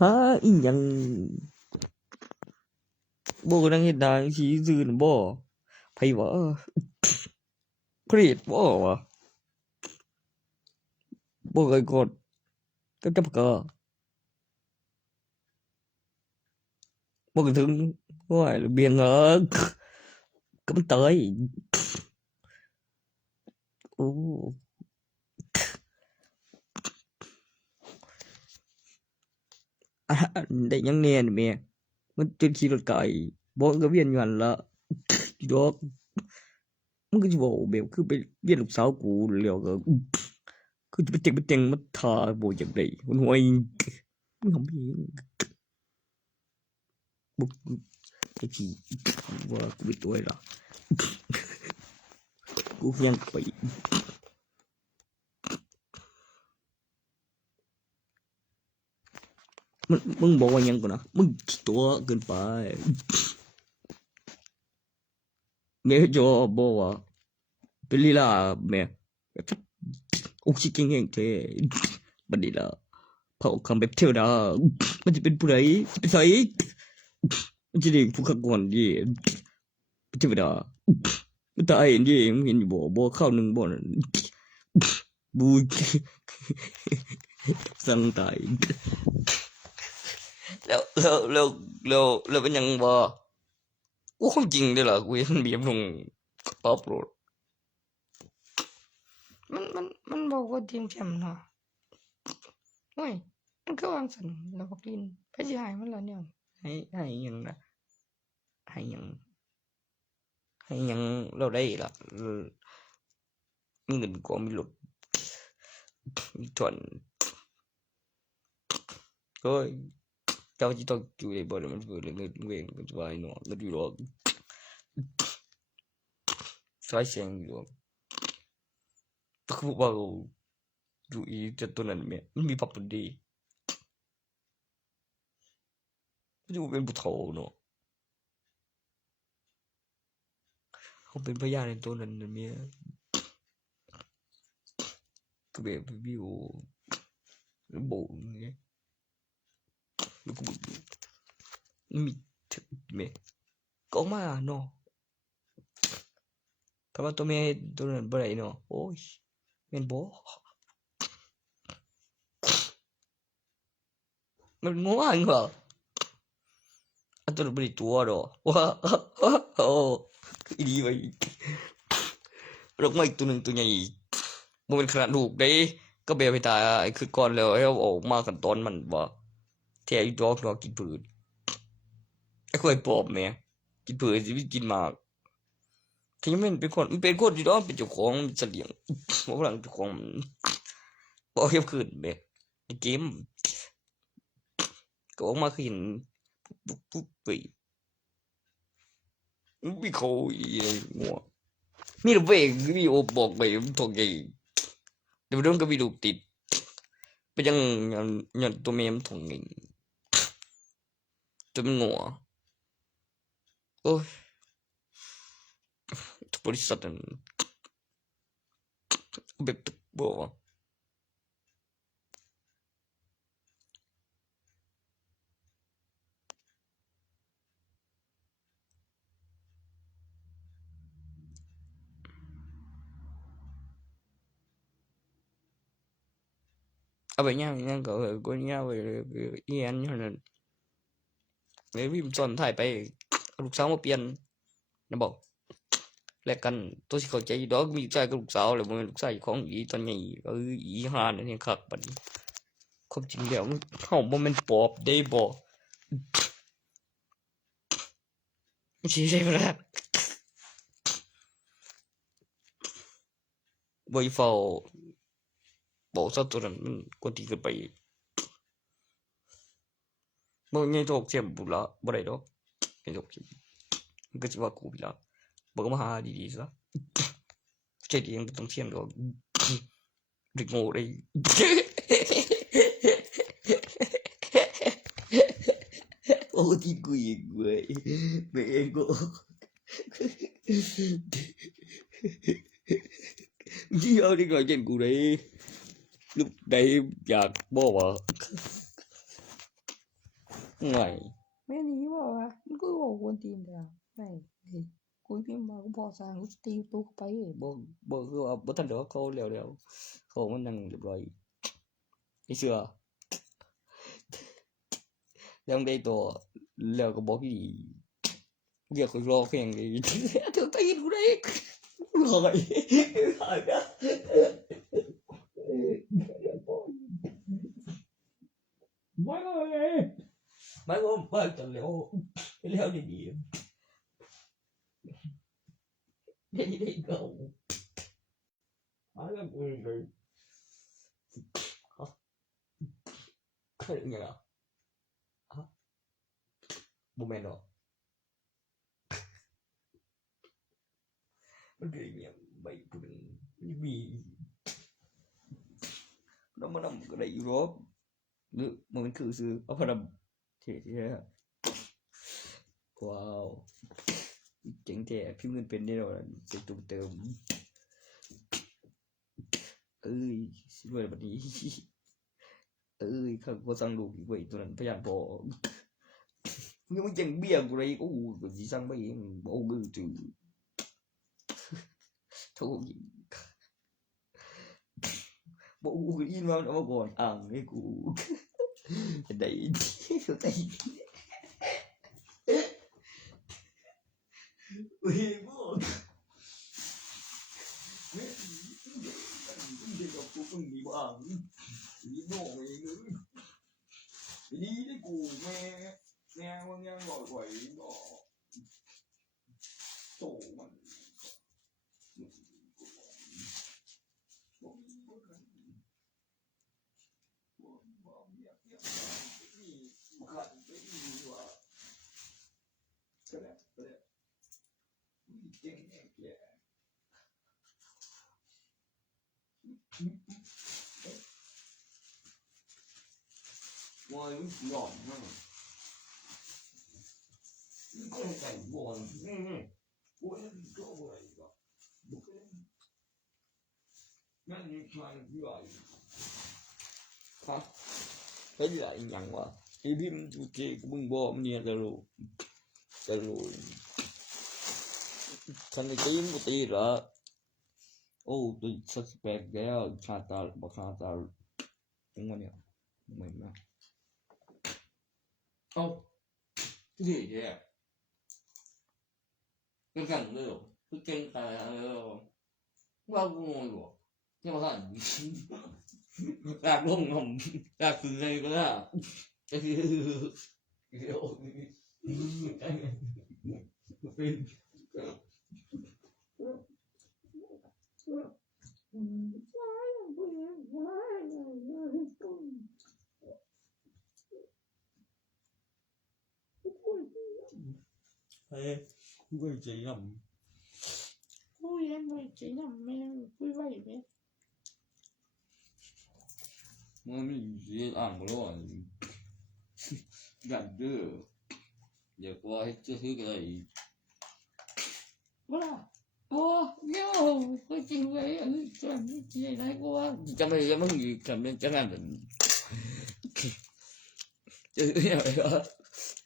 ฮะอีหยังบ่กำลังเฮ็ดหน้าจั่งซี้ซื่อๆน่ะบ่ไผวะพระเอกบ่วะบ่เคยกดกับจับปากกาบ่คิดถึงโอ้ยระเบียงเหรอก็มันเตยโอ้อะได้หยังแหน่นี่แม่มันจนขี่รถไกลบ่มันก็เวียนอยู่หั่นล่ะอีดอกมึงก็สิเว้าแบบคือไปเวียนลูกสาวกูแล้วก็คือจะไปเต็งมาท่าบ่จักได้มันห่วยมึงทำอีหยังบ่ไอ้ขี้ว่ากูเป็นตัวไอ้ล่ะกูเฟียงไปมึงบอกว่าหยังก่อนนะมึงขี้ตัวเกินไปแม่จอบอกว่าเป็นลีลาแม่อกสิเก่งแห่งแท้บัดนี้ล่ะเผาคำแบบเทวดามันจะเป็นผู้ใดจะเป็นไสมันจะได้ผู้ขักก่อนดิเป็นเทวดามันตายเห็นดิมึงเห็นอยู่บ่ข้าวหนึงบ่นั่นบูสั่งตายแล้วเป็นหยังบ่กูคงจริงเด้อล่ะกูเห็นบีมลงตอบโลด มันบอกว่าทีมแชมป์เนาะโอ้ยมันก็วางสันแล้วก็กินไปสิหายมันแล้วเนี่ย ให้หยังนะให้หยังให้หยังเราได้ล่ะมีเงินก็มีรถมีส่วนเฮ้ยเจ้าสิต้องอยู่ได้บ่ล่ะมันเบิ่เงินเวงมันสบายเนาะมันอยู่ดอกสายเสียงอยู่ดอกแต่คือว่าอยู่อีแต่ตัวนั้นแม่มันมีปรับปรุงดีมันอยู่เป็นผู้เฒ่าเนาะเขาเป็นพยานในตัวนั้นน่ะแม่ก็แบบวิวโบกอย่างเงี้ยแล้วก็มีแม่ก็ออกมาเนาะคำว่าตัวแม่ตัวนั้นบ่ได้เนาะโอ้ยแม่นบ่มันง่วงเหรออันตัวนั้นบ่ได้ตัวดอกว้าโอ้อีดีไว้ดอกไม้อีกตัวหนึงตัวใหญ่บ่แม่นขนาดลูกเด้ก็แบบไปตายไอ้คือก่อนแล้วให้เอาออกมาขั้นตอนมันบ่แท้อีดอกกินพืชไอ้ข้อยปอบแหมกินพืชสิไปกินหมากถึงแม่นเป็นคนมันเป็นคนอยู่ดอกเป็นเจ้าของมันเสลียงบ่หลังเจ้าของมันบ่เฮ็ดขึ้นแหมไอ้เกมก็ออกมาคือเห็นปุ๊บไปมีเขาอีอะไรงัวมีระเบิดมีโอบอกไปทองใหญ่เดี๋ยวมันก็มีลูกติดไปยังยันตัวเมมทองใหญ่จนมันงัวโอ้ยทุกบริษัทนั้นแบบบอกว่าเอาไปย่างก็ก็ย่างไปเอียนอยู่นั่นเลยวิมสอนถ่ายไปลูกสาวมาเปลี่ยนนะบอกแลกกันตัวสิเข้าใจดอกมีใจกับลูกสาวแล้วมันลูกชายของอีตอนใหญ่อีหานั่นเองคักบัดนี้ความจริงแล้วเฮาบ่แม่นปอบได้บ่สิใช่บ่ล่ะบ่อีเฝ้าบอกซะตัวนั้นมันกวนตีนเกินไปบ่ใหญ่โตกเสียมบุละบ่ได้ดอกใหญ่โตกเสียมมันก็สิว่ากูพี่ละบ่ก็มาหาดีๆซะใจดียังบ่ต้องเสียมดอกเด็กโง่ได้โอ้ที่กูอีกเว้ยแม่งก็ที่เอาดีกว่าเช่นกูได้ลูกได้อยากบอกว่า ห่วย แม่นี้บอกว่ามันก็บอกกวนตีนเดียวไม่ดิกูพิมพ์มากูบอกสั่งกูตีตู้เข้าไป บ่คือว่าบ่ทันได้ว่าเขาแล้วเขามันนั่งเรียบร้อยไอ้เสือแล้วได้ตัวแล้วก็บอกพี่เรียกเขารอเพลงเลยเดี๋ยวตีนกูได้รอไอ้ไม่เลยไม่ว่าไม่จะแล้วดีได้เก่าอะไรกูเลยเคยยังไงบ่แม่นดอกมันคืออย่างใบปุ่นมีแล้วมันก็ได้อยู่หรอกหรือมันคือซื้อเอาพนันเท่ๆว้าวเจ๋งแท้พิมพ์เงินเป็นได้หรอจะตุ้มเติมเอ้ยรวยแบบนี้เอ้ยข้าก็สั่งลูกอีกไว้ตัวนั้นพยานพอยังไม่เจ๋งเบี้ยกูเลยโอ้โหกูจะสั่งไปเองโอ้กูจืดโธ่บอกกูอินมาเอาก่อนอ่างให้กูได้ได้เฮ้ยบอกเฮ้ยเด็กกับกูเพิ่งมีบ้างนี่โน่เองเลยนี่ได้กูแม่มึงยังบ่อยๆก็โตมันว่ามันหย่อนมากก็แต่งบอลโอ้ยก็อะไรก็บุกนั่นนี่ใครใหญ่ฮะไอ้ใหญ่ยังวะไอ้พิมพ์เจกูมึงบอกเนี่ยจะรู้ฉันจะยิงกูตีเหรอโอ้ตัวสักแปลกแล้วชาตาบอกชาตาจังวะเนี่ยไม่นะเอ้าที่เนี่ยเป็นกันเลยเหรอคือเก่งตายเลยเหรอว่ากูงงอยู่เนี่ยมาสั่นลากลงงลากคือไงก็ได้ก็คือเดี๋ยวเป็นเฮ้ยกูไม่ใจยำ กูยังไม่ใจดำแม่กูไหวไหม มันไม่เสียอ่างมาแล้วกันเด้อเดี๋ยวก็ให้ซื้อกันเลย ว่าโอ้เดี๋ยวกูจริงเลยจะไม่ใจไรกูว่า จะไม่จะมึงอยู่กันเป็นจะนั่นเป็นจะยังไงก็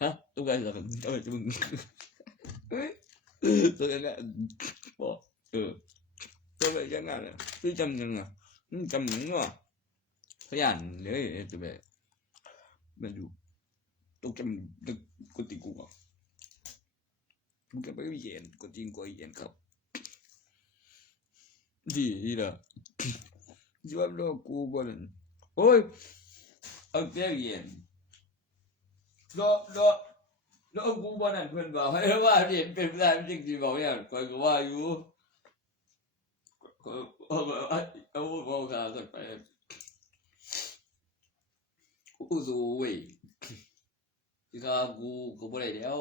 ฮะตัวกันจะเป็นจะมึงตัวกันเนี่ยบอกตัวกันยังไงเนี่ยตัวจำยังไงจำยังไงพยานเลยตัวแบบมันอยู่ตัวจำตัวกติกูอ่ะกูจะไม่เห็นกติกูเห็นครับดีละจวบโลกูบอลโอ้ยเอาเปี้ยเย็นแล้วกูบอลนั่นเพื่อนบอกให้ว่าเห็นเป็นได้จริงจริงบอกอย่างคอยก็ว่าอยู่เอาบอกกันไปกูสู้เว้ยที่ก็กูบ่ได้แล้ว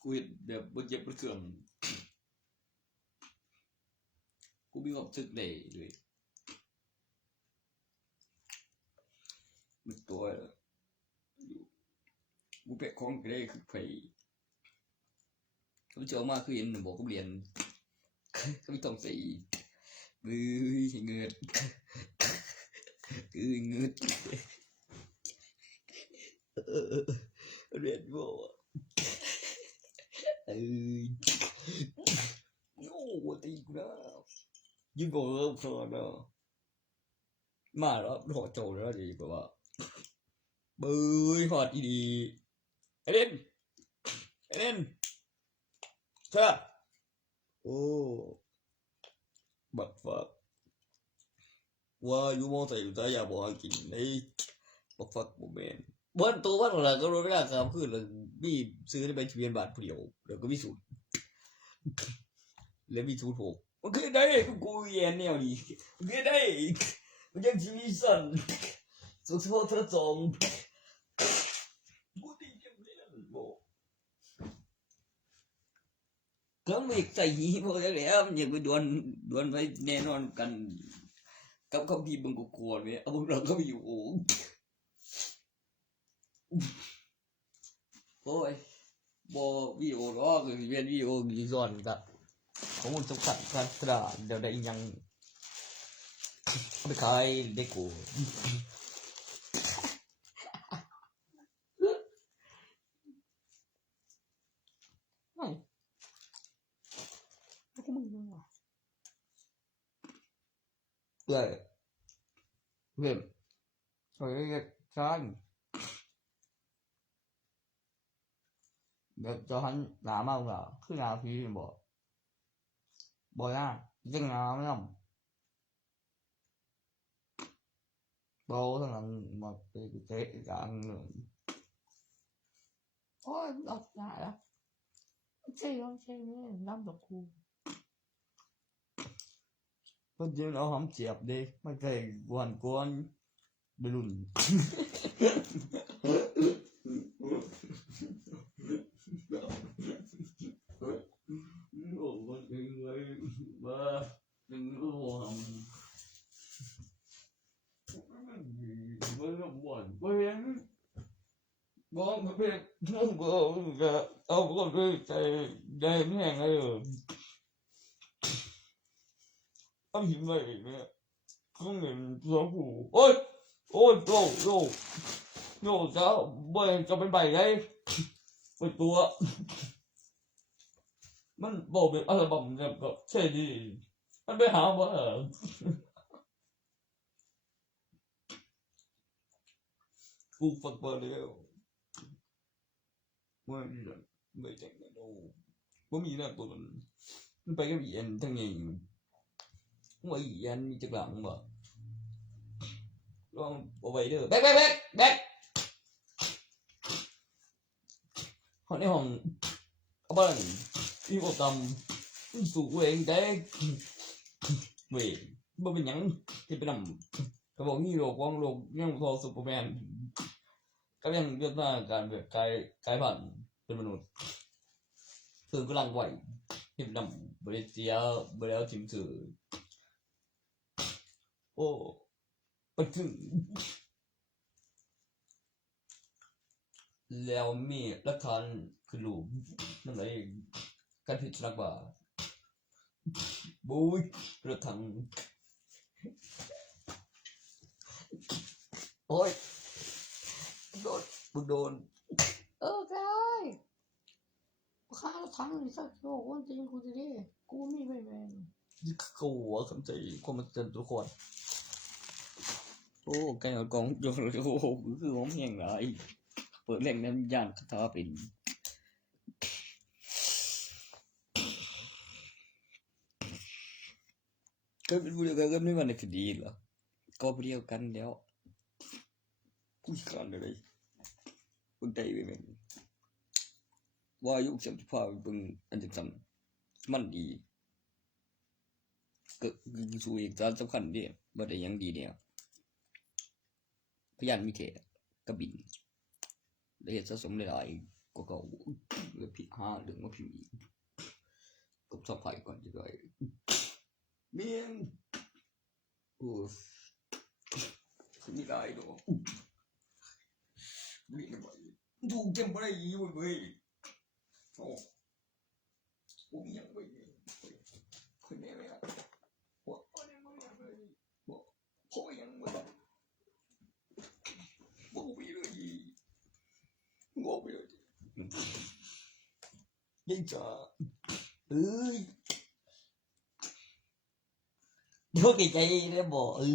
กูเห็นแบบบ่เจ็บบ่เสื่อมกูมีความสึกเลยมันตัวกูเป็ดของก็ได้คือไฟเขาเจอมาคือเห็นบอกกูเรียนเขาไม่ต้องใส่บื้อเงือดเงือด เรียนบ่เอ้ยโอ้ตีกูนะยิ่งกว่าพอนะมาแล้วหอโจแล้วดีกว่าเบยหอดอีดีไอเด่นไอเด่นเชื่อโอ้บักฟักว่าอยู่มอใส่อยู่ใจอยากบอกกินไอ้บักฟักบ่แม่นเบิ้ลตัววันของเราก็รู้ไม่ได้ครับคือเราบีซื้อได้ใบทะเบียนบาทผู้เดียวแล้วก็มีสูตรแล้วมีสูตรหกมันคือได้กูเรียนแนวนี้มันคือได้มันยังชีวิตสั้นสุดโทษทั้งสองกูตีเกมเล่นบ่ก็ไม่ใส่หีพวกนี้แล้วมันยังไปดวนไปแน่นอนกันกับเขาพี่บังกูกลัวเนี่ยเอาพวกเราก็ไปอยู่โอ้ยบอวิดีโอหรอกคือเป็นวิดีโอมีซ้อนกับข้อมูลสำคัญการตราเดี๋ยวได้ยังเอาไปขายเด็กกูไม่ไม่ก็มึงว่ะ เลยเว้ยเฮ้ยใช่เดี๋ยวจะหันหนามาเหรอคือหนาพี่บอกนะยังหนาไม่ต้องบอกทั้งนั้นมาเตะกันเลย โอ้ยออกได้แล้วใช่ไม่ใช่ไม่รับดอกคู ก็ยืนเอาหอมเจียบดิไม่เคยกวนไปรุ่นโอ้ก็จริงเลยบ้าจริงก็หอมไม่ต้องบ่นไม่เห็นบอกไม่เป็นน้องก็เอาก็คือใจได้ไม่แห้งเลยเอาหินไปเนี่ยข้างหนึ่งสองหูโอ้ยโอ้ยโยจะบ่อยจะเป็นใบไงเป็นตัวมันบอกเป็นอัลบั้มเนี่ยแบบใช่ดิมันไปหาว่ากูฟังไปแล้วว่าไม่แต่งนะโอ้ว่ามีนะตัวมันไปกับอีอันทั้งนี้ว่าอีอันมีจักรหลังบ่ลองเอาไว้เด้อแบกห้องในห้องเอาบ้านอีกตำสูงเองแต่เว้ยบ่เป็นหยังที่ไปนำกระบอกฮีโร่ของโลกยังพอซูเปอร์แมนก็ยังเรื่องหน้าการแบบกายพันธุ์เป็นมนุษย์คือกำลังไหวเห็นนำบริเซียบริเอาจิมสื่อโอ้ไปถึงแล้วมีหลักฐานคือรูปนั่นเองการพิจารณาว่าบุยรถถังโอ้ยโดนได้ข้าทำนี่สักโลกวันจริงกูจะได้กูมีไม่แมน เขาหัวคำใจความมันเตือนทุกคนโอ้ไก่เอากองโยนโอ้โหคือของเพียงไรเปิดแหล่งน้ำยานคาถาเป็นก็เป็นผู้เดียวกันก็ไม่วันในคดีเหรอก็ผู้เดียวกันแล้วผู้การอะไรคนใจไปไหมว่ายุค15เป็นอันจะทำมันดีก็สู่อีกสารสำคัญดิบ่ได้ยังดีเนี่ยพยานมีเทกระบินได้เหตุสะสมหลายๆก็เก่าหรือผิด5เรื่องมาพิมพ์อีกกับสอบไผ่ก่อนจะได้เมียนโอ้มีได้ดอกมีกันบ่ถูกเจ็บบ่ได้อีเว้ยโอ้ผมยังไม่คนนี้เลยอ่ะว่ายังไม่เลยว่า พ่อยังไม่บอกมีเลย ยังจ้าเอ้ยเดี๋ยวแกใจได้บอกเอ้ย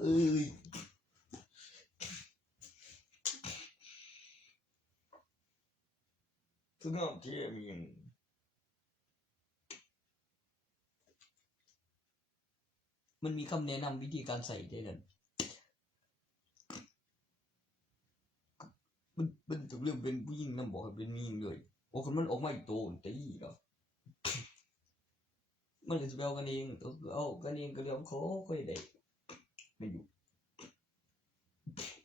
เอ้ยสงบเจียมีอย่างมันมีคำแนะนำวิธีการใส่ได้นั่นมันจะเรื่องเป็นผู้หญิงนำบอกให้เป็นมีหญิงเลยโอ้คนมันออกมาอีกโตนตีเหรอมันก็จะไปเอากันเองเอากันเองก็เรื่องเขาค่อยได้ไม่อยู่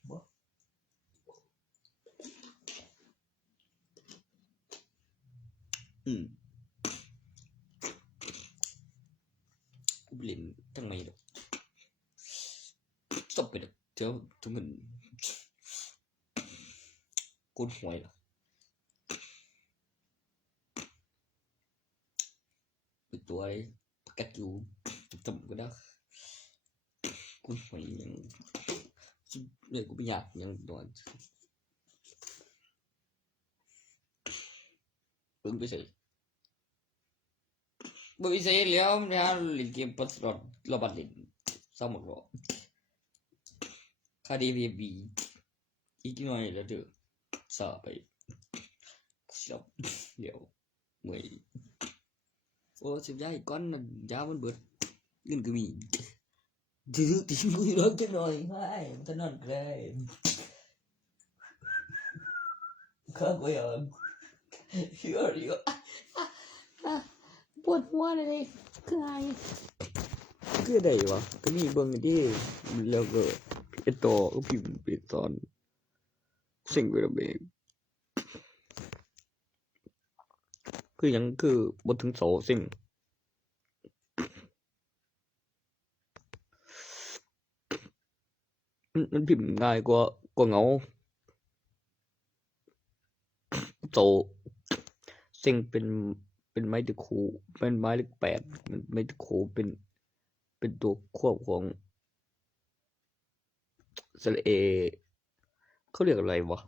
บ่กูเล่นทั้งไม่หรอกจบไปแล้วเดี๋ยวถึงมันกูหวยละเป็นตัวไอ้กัดอยู่จำก็ได้กูหวยยังเลยกูไม่อยากยังโดนเพิ่งไปใส่บ่ไปใส่แล้วมันหาเล่นเกมปัสสาวะระบาดเล่นสามหมดรอคาดีบีอีกหน่อยแล้วเด้อสาไปชับเดี๋ยวเมื่อยโอ้สิบยาอีกก้อนน่ะยามันเบิดเงินก็มีถือตีมือร้องจังหน่อยไม่มันจะนอนเลยข้าก็อยากเยอะเยอะปวดหัวเลยคือไง คือได้วะก็มีเบิ่งที่แล้วก็ไอ้ต่อก็พิมพ์ไปตอนสิ่งเวลาเบงคือยังคือบนถึงโสสิ่งมันพิมพ์ง่ายกว่าเงาโสสิ่งเป็นไม้ตะคูเป็นไม้เลข8มันไม้ตะคูเป็นตัวควบของสระเอเขาเรียกอะไรวะ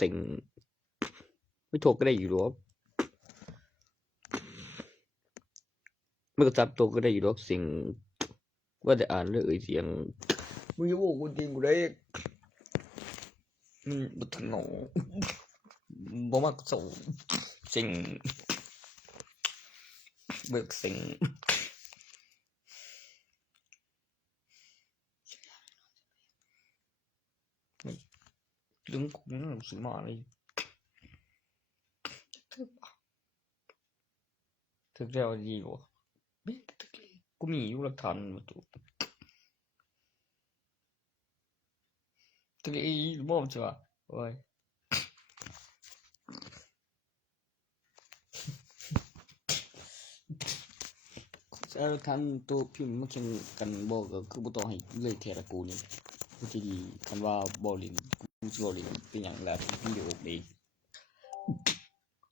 สิ่งไม่ถูกก็ได้อยู่หรอกไม่กระจับตัวก็ได้อยู่หรอกสิ่งว่าแต่อ่านแล้วเสียงมึงจะบอกกูจริงกูได้บัตรหนอบ่มักส่งสิ่งเบิกสิ่งเรื่องกูน่าสมาเลยถึงแล้วดีกว่ากูมีอยู่หลักฐานมาตัวถึงไอ้บ่ใช่ป่ะโอ้ยหลักฐานตัวพิมพ์มันเขียนกันบอกก็คือบ่ต้องให้เลยแท้ละกูนี่กูสิดีคันว่าบ่เล่นกูสิบ่เล่นเป็นหยังล่ะวิดีโอเอง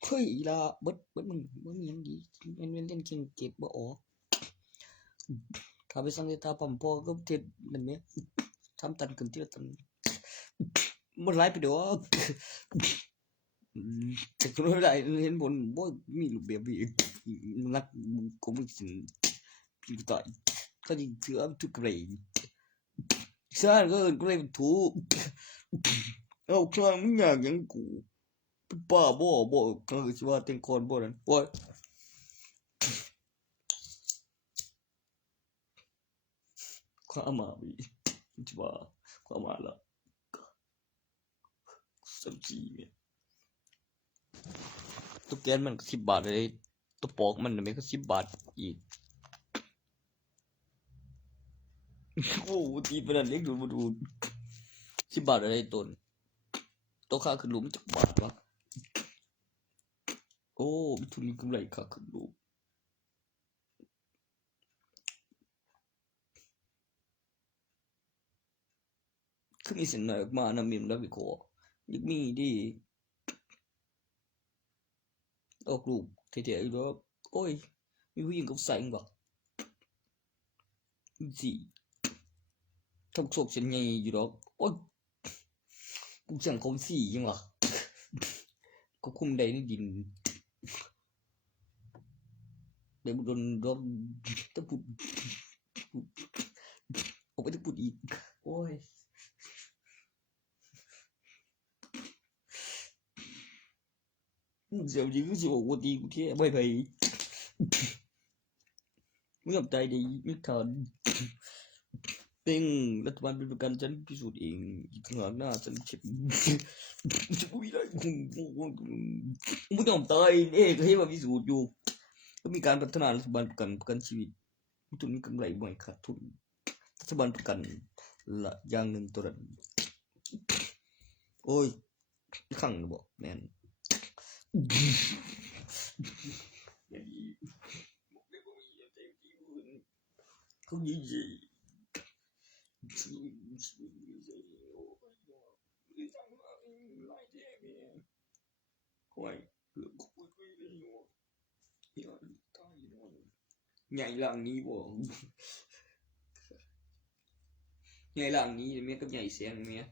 เฮ้ยล่ะเบิดมึงบ่มีหยังดีเล่นเล่นเก่งเก็บบ่ออกถ้าไปสั่งตาปั๊มพอก็เท็ดนั่นแหมทำตันขึ้นทีละตันมันหลายไปดอกแต่ก็ไม่ได้เห็นผลบ่มีรูปแบบอีกนักกูมึงสิพี่ตายก็ยิงเสือทุกเกรดใช่ก็เกรดถูกเอาคลางมึงอยากยังกูป้าบ่ก็สิว่าเต็งคอนบ่นั่นโอ้ยความมาบีจิว่าความมาละสักทีเนี่ยตุ๊กแกมันก็10 บาทเลยตัวปอกมันไม่ก็10 บาทอีกโอ้ตีไปนั่นเล็กดูมาดู10 บาทอะไรต้นตัวค่าขึ้นรูมจากบาทวะโอ้มีทุนกำไรค่าขึ้นรูมคือมีเส้นหน่อยออกมานะมีมันแล้วไปขอยังมีดิออกรูปเท่ๆอยู่แล้วโอ้ยมีผู้หญิงกับแสงบ่สิทำศพเส้นใหญ่อยู่ดอกโอ้ยกูเสียงเขาสียังวะ ก็คุมได้ในดินเดี๋ยวโดนตะปุดออกไปตะปุดอีกโอ้ยมึงเสียวจริงก็สิบอกว่าตีกูเท่ไม่ไปมึงยอมใจดีไม่ทันเป็นรัฐบาลเป็นประกันฉันพิสูจน์เองข้างหลังหน้าฉันเจ็บจะอุ้ยได้มึงยอมตายเอ๊ะให้มาพิสูจน์อยู่ก็มีการพัฒนารัฐบาลประกันชีวิตมีทุนมีกำไรบ่อยขาดทุนรัฐบาลประกันละอย่างหนึ่งตัวนั้นโอ้ยขังนะบอกแมนเขายิ่งใหญ่ใหญ่หลังนี้บ่ใหญ่หลังนี้เมียกับใหญ่เสียงเมีย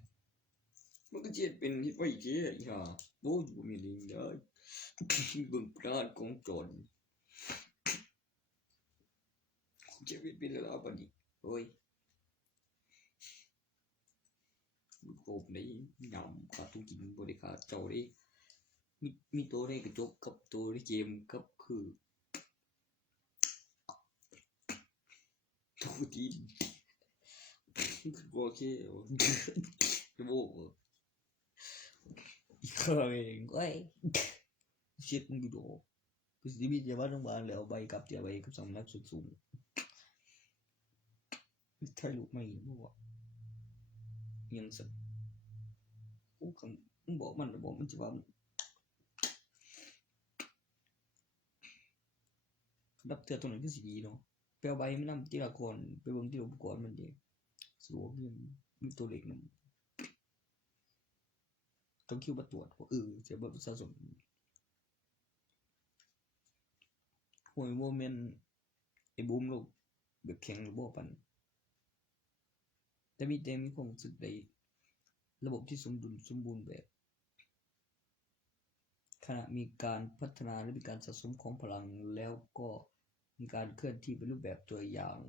มันก็เจ็ดเป็นที่ไปเจ๊อีห่าโอ้ยบ่มีลิงได้เบิ่งปราดของจนเจ็บเป็นแล้วปะนี่โอ้ยโกบได้ยำขาดทุกกินบริการเจ้าได้มีตัวได้กระจกกับตัวได้เกมกับคือทุกทีโอเคจะบอกอีกครั้งเองเว้ยเช็ดมึงดูคือสิมีเจ้าบ้านโรงพยาบาลแล้วใบกับเจ้าใบกับสำนักสูงๆถ่ายรูปไม่รู้ว่ายังสักโอ้คำบอกมันจะว่าดับเตือนตรงนั้นก็สิดีเนาะไปเอาใบมันนำทีละคนไปเบิ่งที่อุปกรณ์มันดีสวมมีตัวเล็กนั่นต้องคิวมาตรวจว่าเสียบัตรประชาชนหวยโมเมนต์ไอ้บูมโลกแบบแข็งหรือบ่ปันแต่มีความรู้สึกได้ระบบที่สมบูรณ์แบบขณะมีการพัฒนาและมีการสะสมของพลังแล้วก็มีการเคลื่อนที่เป็นรูปแบบตัวอย่าง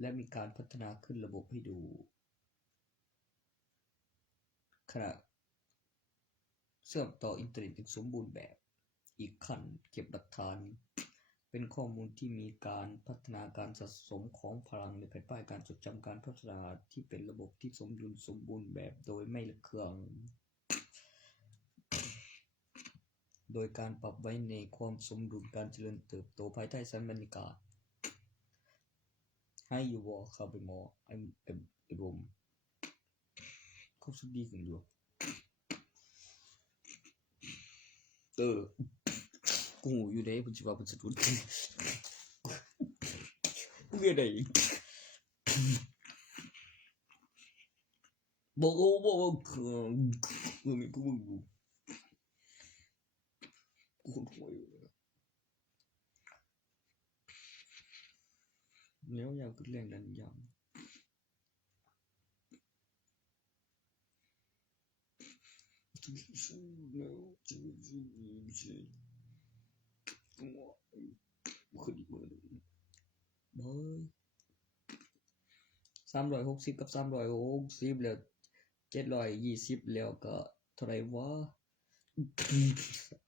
และมีการพัฒนาขึ้นระบบให้ดูขณะเชื่อมต่ออินเทอร์เน็ตอย่างสมบูรณ์แบบอีกขั้นเก็บหลักฐานเป็นข้อมูลที่มีการพัฒนาการสะสมของพลังในภายใต้การจดจำการพัฒนาที่เป็นระบบที่สมบูรณ์แบบโดยไม่ระเคืองโดยการปรับไว้ในความสมดุลการเจริญเติบโตภายใต้ชั้นบรรยากาศให้อยู่วอเข้าไปหมอไอ้รวมเขาสุดดีขึ้นอยู่กูอยู่ในปัจจุบันเป็นสุดกูเรียนไหนบอกคือมีกูคนหัวอยู่แล้วอยากขึ้นแรงดันยังขึ้นอีกมือหนึ่งเฮ้ย360กับ360แล้ว720แล้วก็เท่าไหร่วะ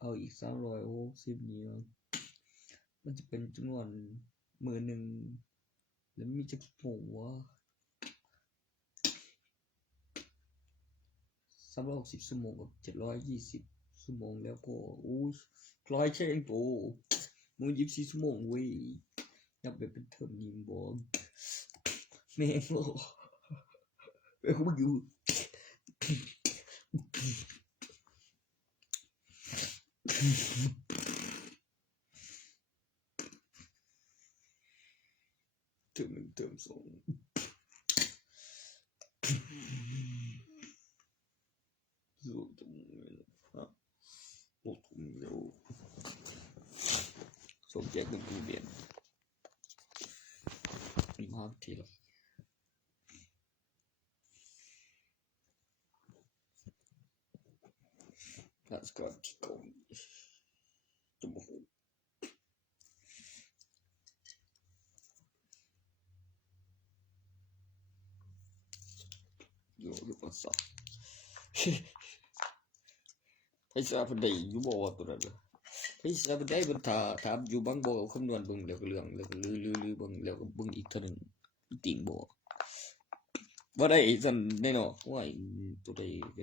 เอาอีก360นี่มันจะเป็นจำนวนมือหนึ่งแล้วมีจักรโมงวะ360ชั่วโมงกับ720ชั่วโมงแล้วก็อู้ร้อยเช่งโตมึง24ชั่วโมงเว้ยนับแบบเป็นเทอมยิมบอลแม่งโอ้แม่งมึงอยู่เทอม1เทอม2สู้ตรงนี้ฮะโอ้ทุ่มเร็วสมแจกเป็นผู้เรียนมีมากทีละ สกัดที่เกาหลีจะบอกอยู่ที่ภาษาภาษาคนใดอยู่บอกว่าตัวนั้นภาษาคนใดมันถามอยู่บางบอกคำนวณเบิ่งแล้วก็เรื่องแล้วก็ลือเบิ่งแล้วก็เบิ่งอีกเท่านึงติ่งบอกว่าได้สันแน่นอนว่าตัวใดก็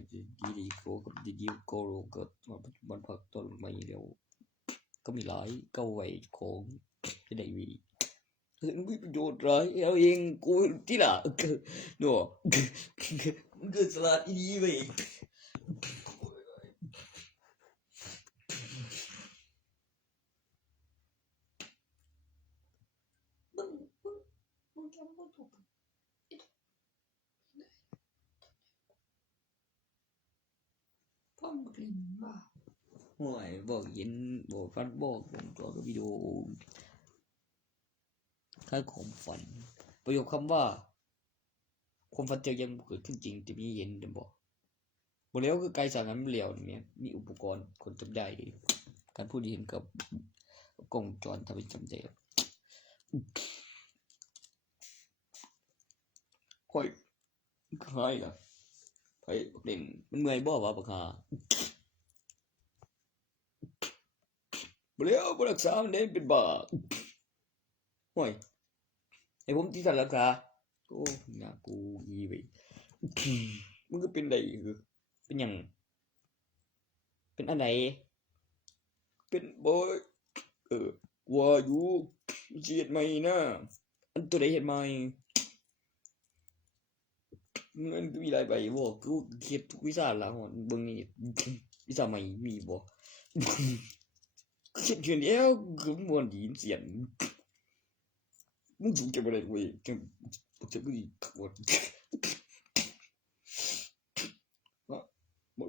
ดีโกกับดีโกโรก็มาปัจจุบันพักตอนใหม่แล้วก็มีหลายเก้าไว้ของจะได้วีถึงมีประโยชน์ไรเอาเองกูที่ละเนาะมันเกิดสลัดอีไปมึงทำก็ถูกพ่อมกลิ่นว่าห่วยบอกเย็นบอกฟันบอกผมตัววิดีโอค่าของฝันประโยคคำว่าความฝันเจอยังเกิดขึ้นจริงจะมีเย็นจะบอกบอกแล้วคือไกลสารนั้นเหลวเนี่ยมีอุปกรณ์คนจำได้การพูดเห็นกับกล้องจรทำให้จำได้ค่อยคล้ายล่ะไปเด่นมันเมื่อยบ่วะปะคาบอกแล้วบรักษามันเด่นเป็นบ้าห่วยไอ้ผมที่ทันรักษาโอ้หน้ากูยีไปมึงก็เป็นได้คือเป็นอย่างเป็นอันไหนเป็นบอยว่าอยู่เสียดใหม่นะอันตัวใดเห็นไหมเงินมีหลายใบบ่กูเก็บทุกวิชาละหอนเบิ่งนี่วิชาใหม่มีบ่เก็บเงินเดียวคือม่วนดีเสียนมึงสูงจะบ่ได้เว้ยจะบ่ดีขวดบ่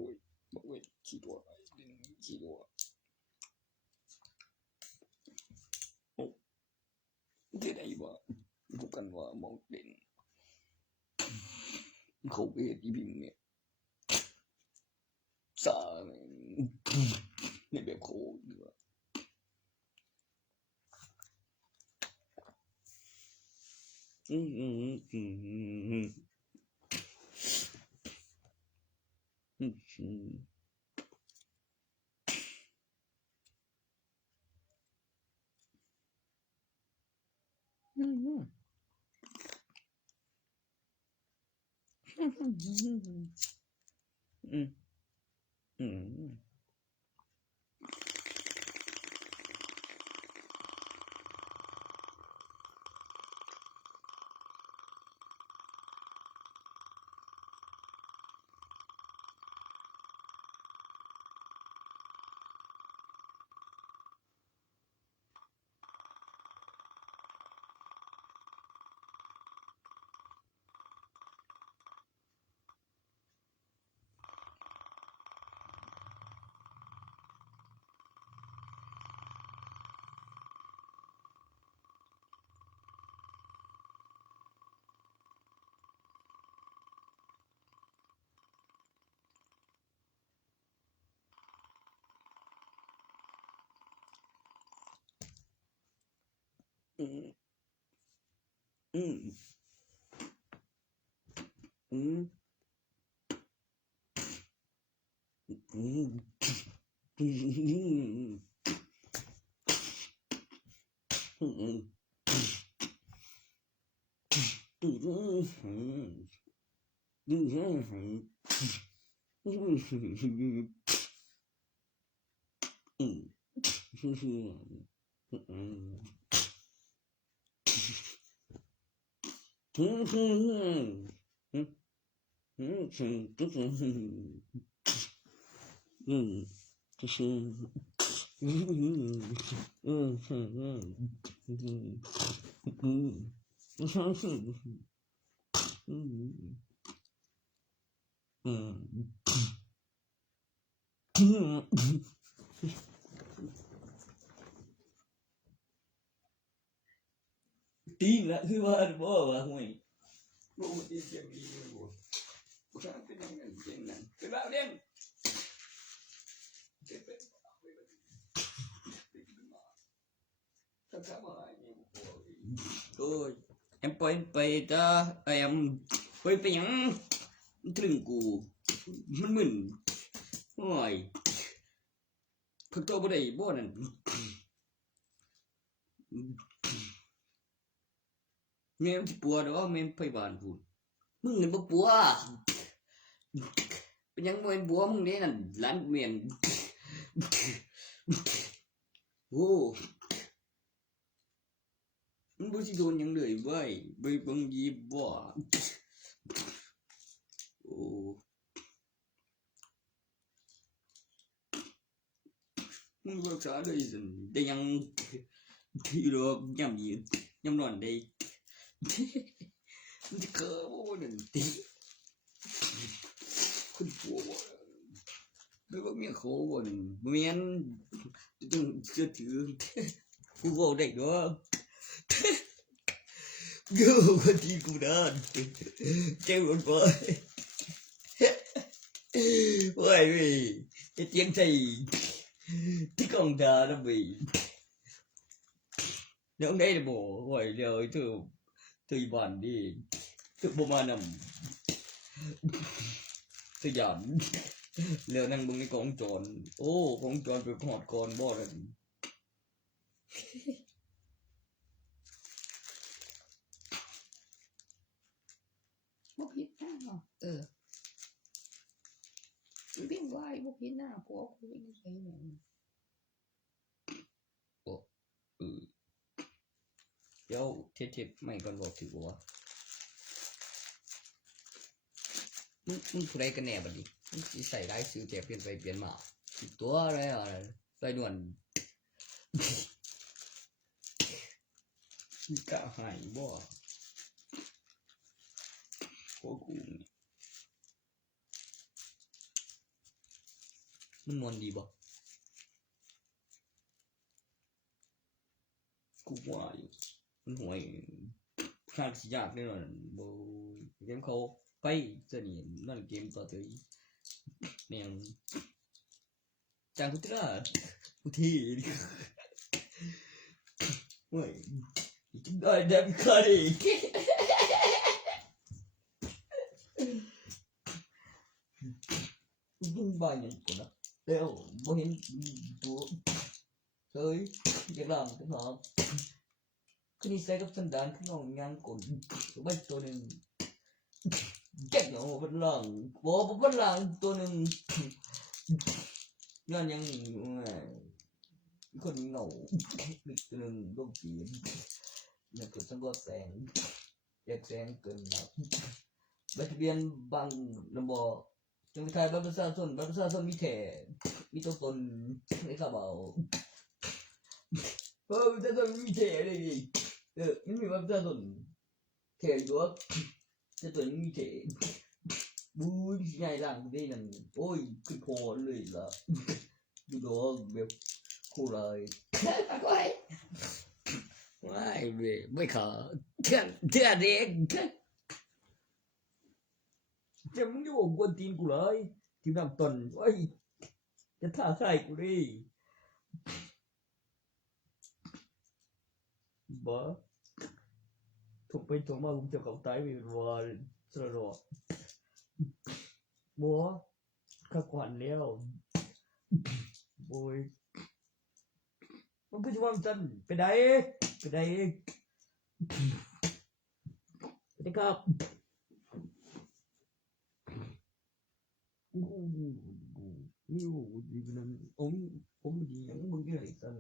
เว้ยขี้ตัวขี้ตัวโอ้ที่ไหนบ่พวกกันว่าหมองเด่นเขาไปเฮ็ดอีพิมเนี่ยสาในแบบเขาดีกว่าอืมอืมอืมอืมอืมอืมอืมอืมอืมอืมอืมอืมอืมอืมอืมอืมอืมอืมตีละคือว่าบ่ว่าห่วยบ่ตีเสียงดีบ่บ่เป็นยังไงเป็นนั่นเป็นแบบเด่น โอ้ยแอมปล่อยไปจ้าแอมไปหยังมันถึงกูมันมึนโอ้ยเพิ่งโตบ่ได้บ่นั่นแม่มันสิปัวดอกแม่นไปบ้านพูนมึงนี่บ่ปัวเป็นหยังบ่แม่นปัวมึงเด้นั่นหลานแม่นโอ้มันบ่สิโดนหยังเลยเว้ยไปเบิ่งยีบ่โอ้มึงรักษาเลยสิได้ยังที่รอกย่ำยืนย่ำนอนได้มันจะเกิดบ่นั่นติคุณปัวไม่ว่าเมียเขาบ่นั่นบ่แม่นต้องเชื่อถือกูเว้าได้ดอกกูคนที่กูนั่นเจ้าคนบ่โอ้ยเว้ยไอ้เตียงใจที่กองดานะเว้ยnếu đây là bộ gọi lời từ bản đi từ bộ mà nằm từ giảm lời năng bưng cái con tròn ô con tròn với con hot con bò rồi บ่ผิดนะเนาะมันเป็นวายบ่ผิดนะผัวกูนี่ใส่แม่น ừ đâu thiệt mày cònบอกถือว่ามึงผู้ใดกันแน่บัดนี้มึงสิใส่ได้ซื้อแต่เปลี่ยนไปเปลี่ยนมาสิตัวอะไรอะไรไปด่วนกะหายบ่โอ้กูนี่มันมวนดีบ่กูว่าอยู่มันห่วยข้างสิยากแน่นอนบ่เกมเขาไปจะนี่นั่นเกมต่อเตยแนวจางกูตรากูที่โอ้ยกินได้เด็กคาดิมึงบ้าอย่างกูนะแล้วบ่เห็นตัวเฮ้ยเดี๋ยวหลังกันหรอคือนิสัยกับสันดานคือน้องยังกดใบตัวหนึ่งแก่งเอาเป็นหลังบอกเป็นหลังตัวหนึ่งงานยังคนเหงาอีกตัวหนึ่งโรคจีนเนี่ยเกิดสังกัดแสงแยกแสงเกินแล้วใบทะเบียนบางระบบจังหวัดไทยบัตรประชาชนมีแถมีตัวตนในกระเป๋าประชาชนมีแถเลยดิมันมีบัตรประชาชนแถอยู่ว่าจะตัวนี้มีแถบูใหญ่ร่างได้นั่นโอ้ยคือพอเลยล่ะดูดอกแบบคู่เลยไม่ขาเถื่อนเด็กจะมึงอยู่บนทีมกูเลยทีมนำตนโอ้ยจะท่าใส่กูดิบ้าถูกไปถูกมาผมจะเข้าตายไปวันสระ บัวข้าขวัญแล้วโอ้ยมันคือจะว่าจันไปไหนครับนี่โอ้ดีขนาดผมดีอย่างมึงที่ไหนสัน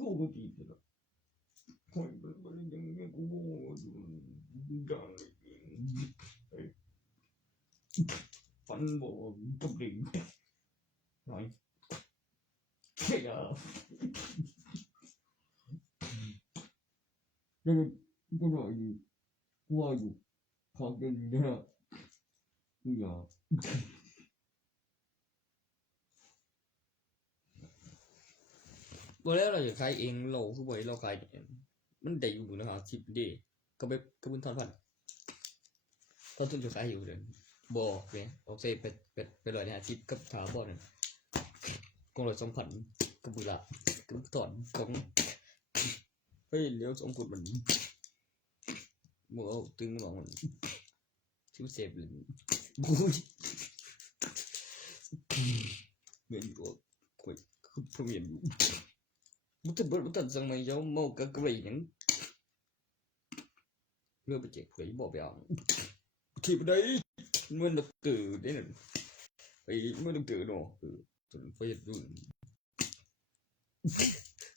กูก็ดีแล้วโอ้ยมันยังไม่กูโง่ดังฟันบ่ตบดิ่งหน่อยเฮ้ยก็หน่อยว่าอยู่ของกินเนี่ยอย่าบ่แล้วเราจะขายเองเราคือบ่ให้เราขายมันได้อยู่นะครับชิปดีก็ไปกระบุนทอนพันตอนต้นจะขายอยู่เด้อบ่เนี่ยเอาใส่ไป150กับถาบ่นั่นกงละ2,000กับบุละ ก็ถอนของเฮ้ยเลี้ยวสองคนมันมึงเอาตึงบอกมันชิวเซฟเลยบุ้ยเงินอยู่คุยคือพมีนบุตรสั่งมาเยอะมากก็เลยยังเมื่อไปเจ็บเผยบอกไปอ่ะที่ไปได้เมื่อนักตื่นได้หนึ่งไปเมื่อนักตื่นเนาะจนไปดู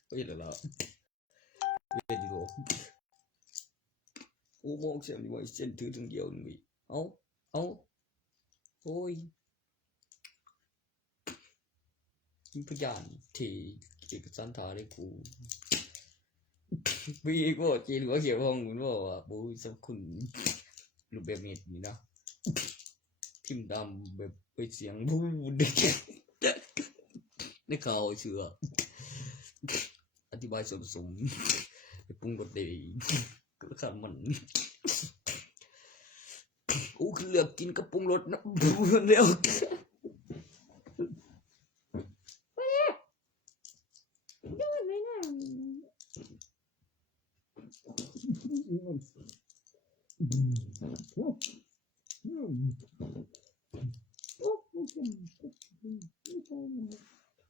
ไปแล้วล่ะเรียนอยู่โอ้มองเสียงดีว่าเส้นถือถึงเดียวนี่เอาโอ้ยพยานที่เอกสารถ่ายได้กูพี่ก็จีนก็เขียนห้องเหมือนว่าบุ้ยสักคุณรูปแบบนี้นี่นะพิมพ์ดำแบบไปเสียงบูเด็กในข่าวเชื่ออธิบายส่วนผสมไปปรุงรสได้ก็ขาดมันโอ้คือเลือกกินกับปรุงรสนะปรุงรสแล้ว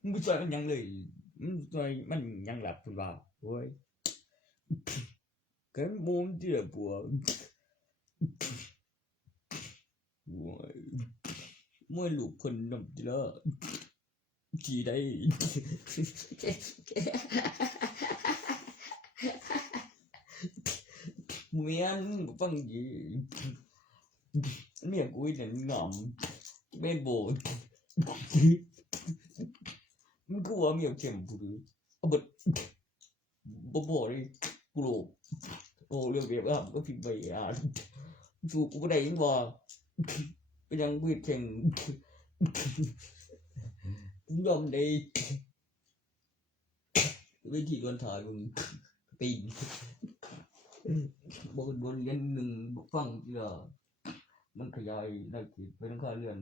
ไม่ใช่มันยังเลยมันยังหลับคุณบ่าวโอ้ยcái môn gì là của mỗi lục phần nằm gì đó chỉ đây miệng bằng gì miệng của anh ngậm bên bồnมันก็ว่ามีเข็มผู้ดื้อเอาบดบ่เลยกูโลโอ้เรื่องแบบว่าก็ผิดไปสู้กูไม่ได้ยังว่าเป็นยังวีดแข่งยอมได้วิธีการถ่ายมึงปีนบนเรียนหนึ่งฟังที่ละมันขยายได้ขีดไปทั้งค่าเรียน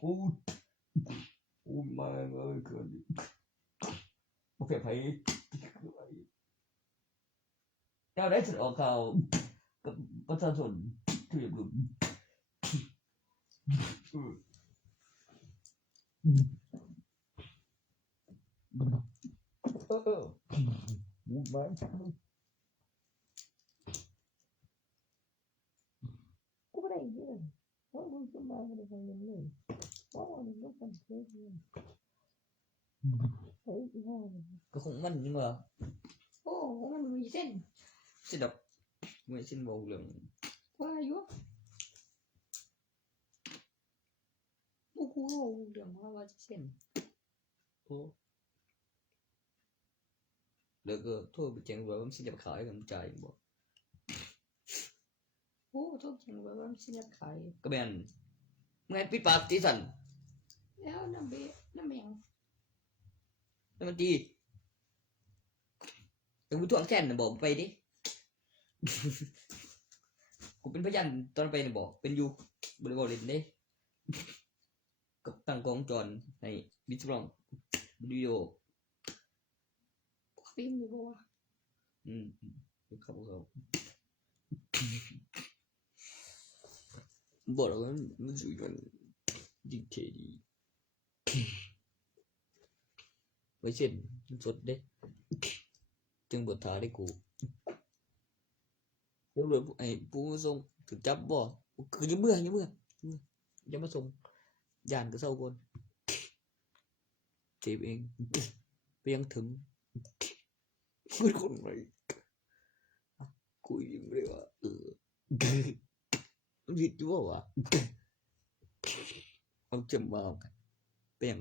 กูมาเลยเกินโอเคไปเราได้แสดงข่าวกับประชาชนที่อยู่บุมากูไม่ได้ยินเพราะมึงจะมาไม่ได้ฟังเลยเพราะมึงต้องฟังเพลงเฮ้ยก็คงมันนี่มาโอ้มันมีเส้น sẽ đọc mình xin bầu lượng qua vô bố cú đồ đường hoa qua xem ô được thôi bị chèn vào xin nhập khải làm chạy bộ ô thôi chèn vào xin nhập khải các bạn nghe biết bạc tí thần nếu nó bị nó mèo nó mất đi đừng thuận khen là bỏไปดิ กูเป็นพยานตอนไปเนี่ยบอกเป็นอยู่บริบทเล่นเด้กับตั้งกองจรในวิศวกรรมวิดีโอ phim gì vô à เขาบอกแล้วมันสุดยอดดิเทดีไว้เช่นสดเด้จึงบทท้าได้กูเดี๋ยวเลยไอ้ปูมาส่งถึงจับบ่คือยังเมื่อยังมาส่งยานก็เศร้าคนเจ็บเองไปยังถึงไม่คนไหนคุยยังไม่ได้ว่าผิดอยู่ว่าวะเอาจำมาเป็น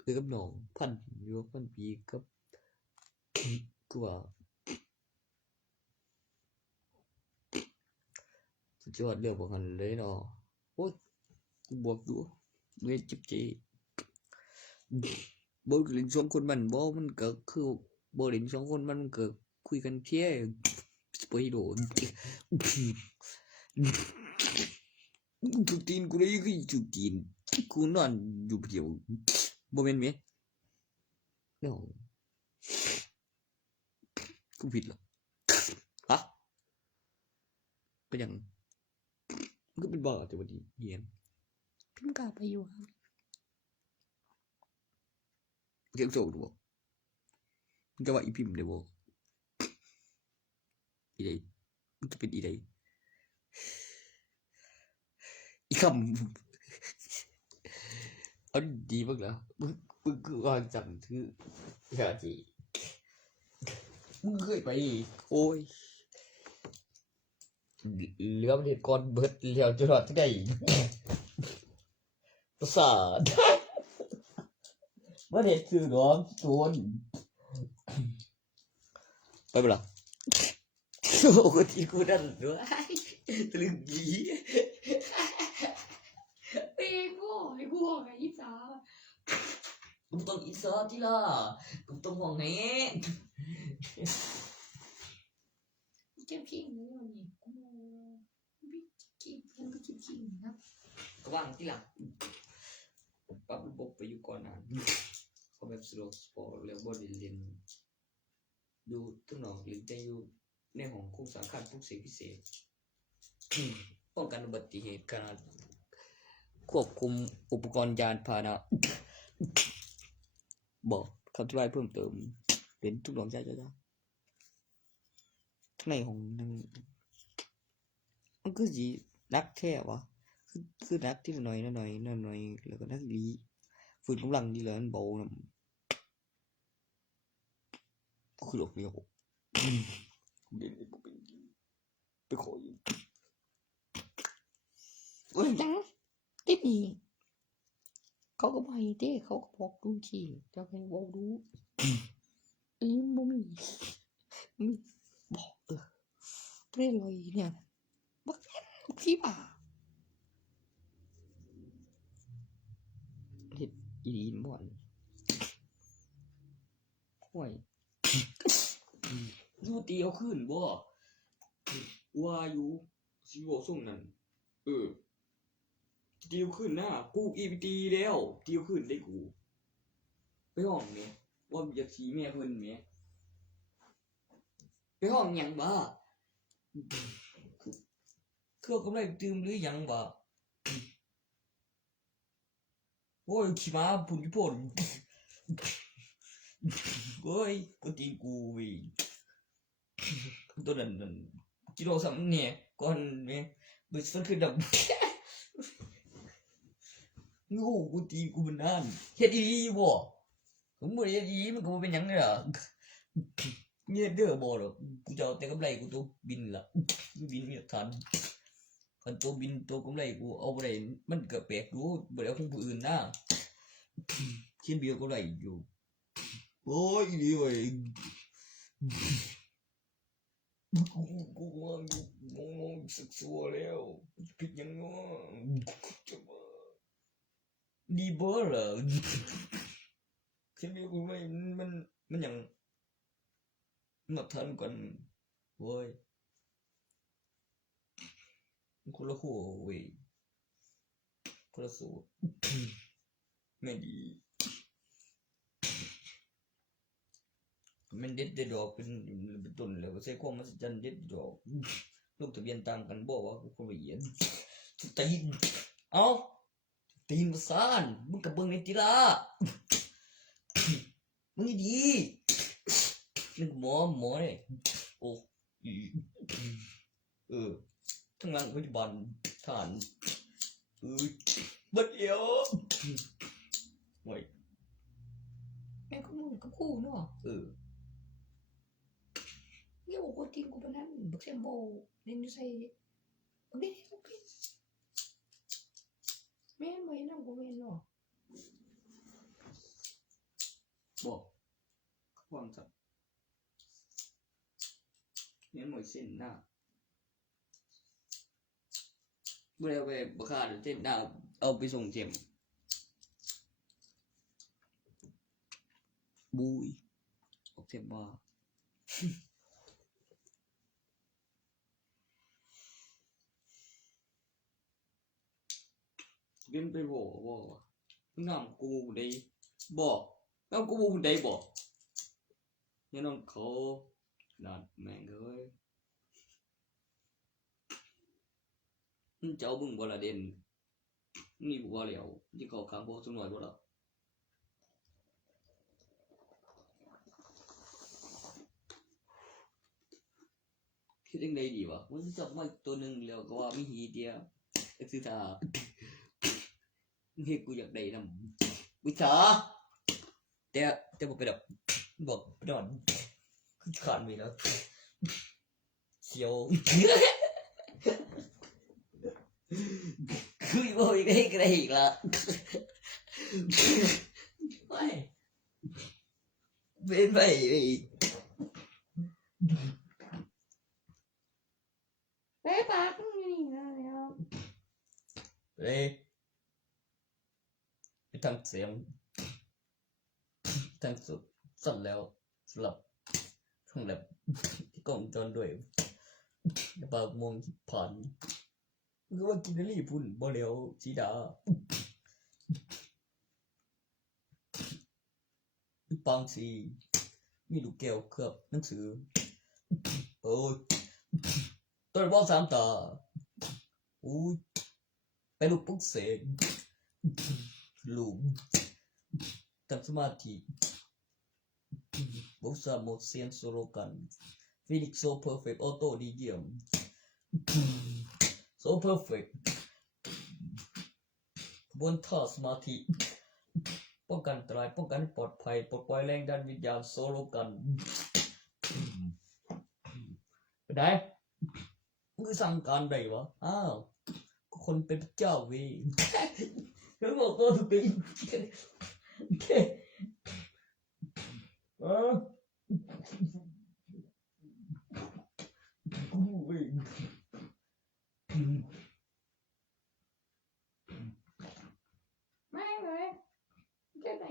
คือกับน้องพันอยู่พันปีกับคือว่าจอดเร็วกว่ากันเลยเนาะโอ้ยบวกดูเวจิบจีบอลลินสองคนมันก็คือบอลลินสองคนมันก็คุยกันเที่ยไปโดนจุดตีนกูเลยคือจุดตีนกูนอนอยู่เดียวโมเมนต์ไหม น้องกูผิดเหรอฮะก็ยังมันก็เป็นบ้าแต่วันนี้เย็น พิมพ์กล้าไปอยู่ครับ เรียกโจดูบ่มันจะว่าอีพิมพ์ได้บ่อีใดมันจะเป็นอีใดอีคำเอาดีบ้างแล้วมึงคือวางจำชื่ออย่าจีมึงเคยไปโอ้ยเหลือประเด็นก่อนเบิดเลี้ยวจนหอดที่ใดประสาทประเด็นคือน้องโจนไปเปล่าโอ้ที่กูนั่นด้วยตลึงยี เอ้โง่ไอ้พวกไอ้อีสา มึงต้องอีสานที่ล่ะมึงต้องห่วงแน่ เจ็บขี้นี่วันนี้กูบิ๊กขี้กูบิ๊กขี้นะ ก็ว่างที่ล่ะปรับระบบไปอยู่ก่อนนะเขาแบบสโลว์สปอร์ตแล้วบอดี้เรียนดูทั้งนอกหรือจะอยู่ในห้องคุ้มสังคัญทุกสิ่งพิเศษ ป้องกันอุบัติเหตุการควบคุมอุปกรณ์ยานพาหนะ บอกคำอธิบายเพิ่มเติมเห็นทุกดวงใจจ้าทั้งในของนั่นมันคือสีนักแท้วะคือนักที่หน่อยหน่อยแล้วก็นักดีฝืนกำลังดีเลยมันเบานะคือหลอกเดียวเด่นไปขออยู่ จังติดนี่เขาก็ไปเด้เขาก็บอกดูขี้เจ้าแค่บอกดูบ่มีบอกเปรี้ยวเลยเนี่ยบักขี้ป่า เฮ็ดอีดีนบ่อนห่วยอยู่ตีเอาขึ้นบ่ว่าอยู่สิบ่ส่งนั่นตีเอาขึ้นนะกูอีไปตีแล้วตีเอาขึ้นได้กูไปห้องแม่ว่าอยากสีแม่เพิ่นแม่ไปห้องหยังบ่คือกำลังตื่มหรือหยังบ่โอ้ยขี้ม้าพุ่นญี่ปุ่นโอ้ยก็ตีกูเว้ยตัวนั้นกิโลซ้ำเนี่ยก่อนแม่บึ้นขึ้นดำ งูกูตีกูมันนั่นเฮ็ดอีบ่ผมบ่ได้เฮ็ดอีมันก็บ่เป็นหยังเลยอ่ะเงี้ยเด้อบ่หรอกกูจะเอาแต่กำไรกูตัวบินล่ะบินมีหลักฐานคันตัวบินตัวกำไรกูเอาบ่ได้มันก็แปลกดูบ่ได้เอาของผู้อื่นนะเช่นเดียวก็ได้อยู่โอ้ยดีเว้ยกูว่างงสึกสัวแล้วผิดยังง้อดีเบอร์เหรอเช่นเดียวกูไม่มันยังมาทันกันเว้ยคนละคู่เว้ยคนละสูตรไม่ดีมันเด็ดดอกเป็นต้นเลยว่าใช้ความมหัศจรรย์เด็ดดอกลูกทะเบียนต่างกันบอกว่าคนละเอียดตีนเอาตีนประสานมึงกับเบิ้งในตีละมึงดีนึกหมอเนี่ยโอ้ทั้งนั้นปัจจุบันฐานบัดเดียวไว้ แม่ก็มึงกับคู่เนาะเนี่ยบอกว่าทีมกูเป็นนั้นบักเซมโบเล่นอยู่ใส่บักเล่นให้ลูกพี่แม่ไม่นั่งกูแม่เนาะ บอกความสับเนี่ยหมดเส้นหน้าเมื่อไปบักขาดเส้นหน้าเอาไปส่งเจมบุยออกเจ็บบ้าเล่นไปบอกน้ำกูได้บอก เอากูบอกได้บอกเนี่ยน้องเขาดัดแม่งเลยมันเจ้าบึงบ่ละเด่นนี่บ่แล้วที่เขาค้างบ่สักหน่อยบ่ละคิดยังไงดีวะมันจับมาตัวหนึ่งแล้วก็ว่ามีหีเดียวไอ้สิท่าเฮ้ยกูอยากได้นำวิชาแต่บ่ไปดับบอกไปนอนคือขาดไปแล้วเสียวคือบ่อีกได้ก็ได้อีกละไม่เป็นไปอีก เป๊ะปากมึงนี่แล้ว เฮ้ยไปทำเสียงทำสุดสั่นแล้วสลับช่องแลบที่กล้องจอนด้วยปากมองผ่านคือว่ากินอะไรพุ่นบ่เลียวสีดาปังสีมีลูกแก้วเคลือบหนังสือโอ้ยตัวบอลสามตาโอ้ยไปลูกปุ๊กเสกลูกทำสมาธิบุษาโมเซียนโซโลกันฟินิกโซเพอร์เฟกต์ออโต้ดีเยี่ยมโซเพอร์เฟกต์บนท่าสมาธิป้องกันอันตรายป้องกันให้ปลอดภัยปลดปล่อยแรงดันวิญญาณโซโลกันไปไหนมึงสั่งการได้วะอ้าวคนเป็นพระเจ้าเว้ยเขาบอกตัวถูกตีกูเว้ย ไม่เลยจะไหน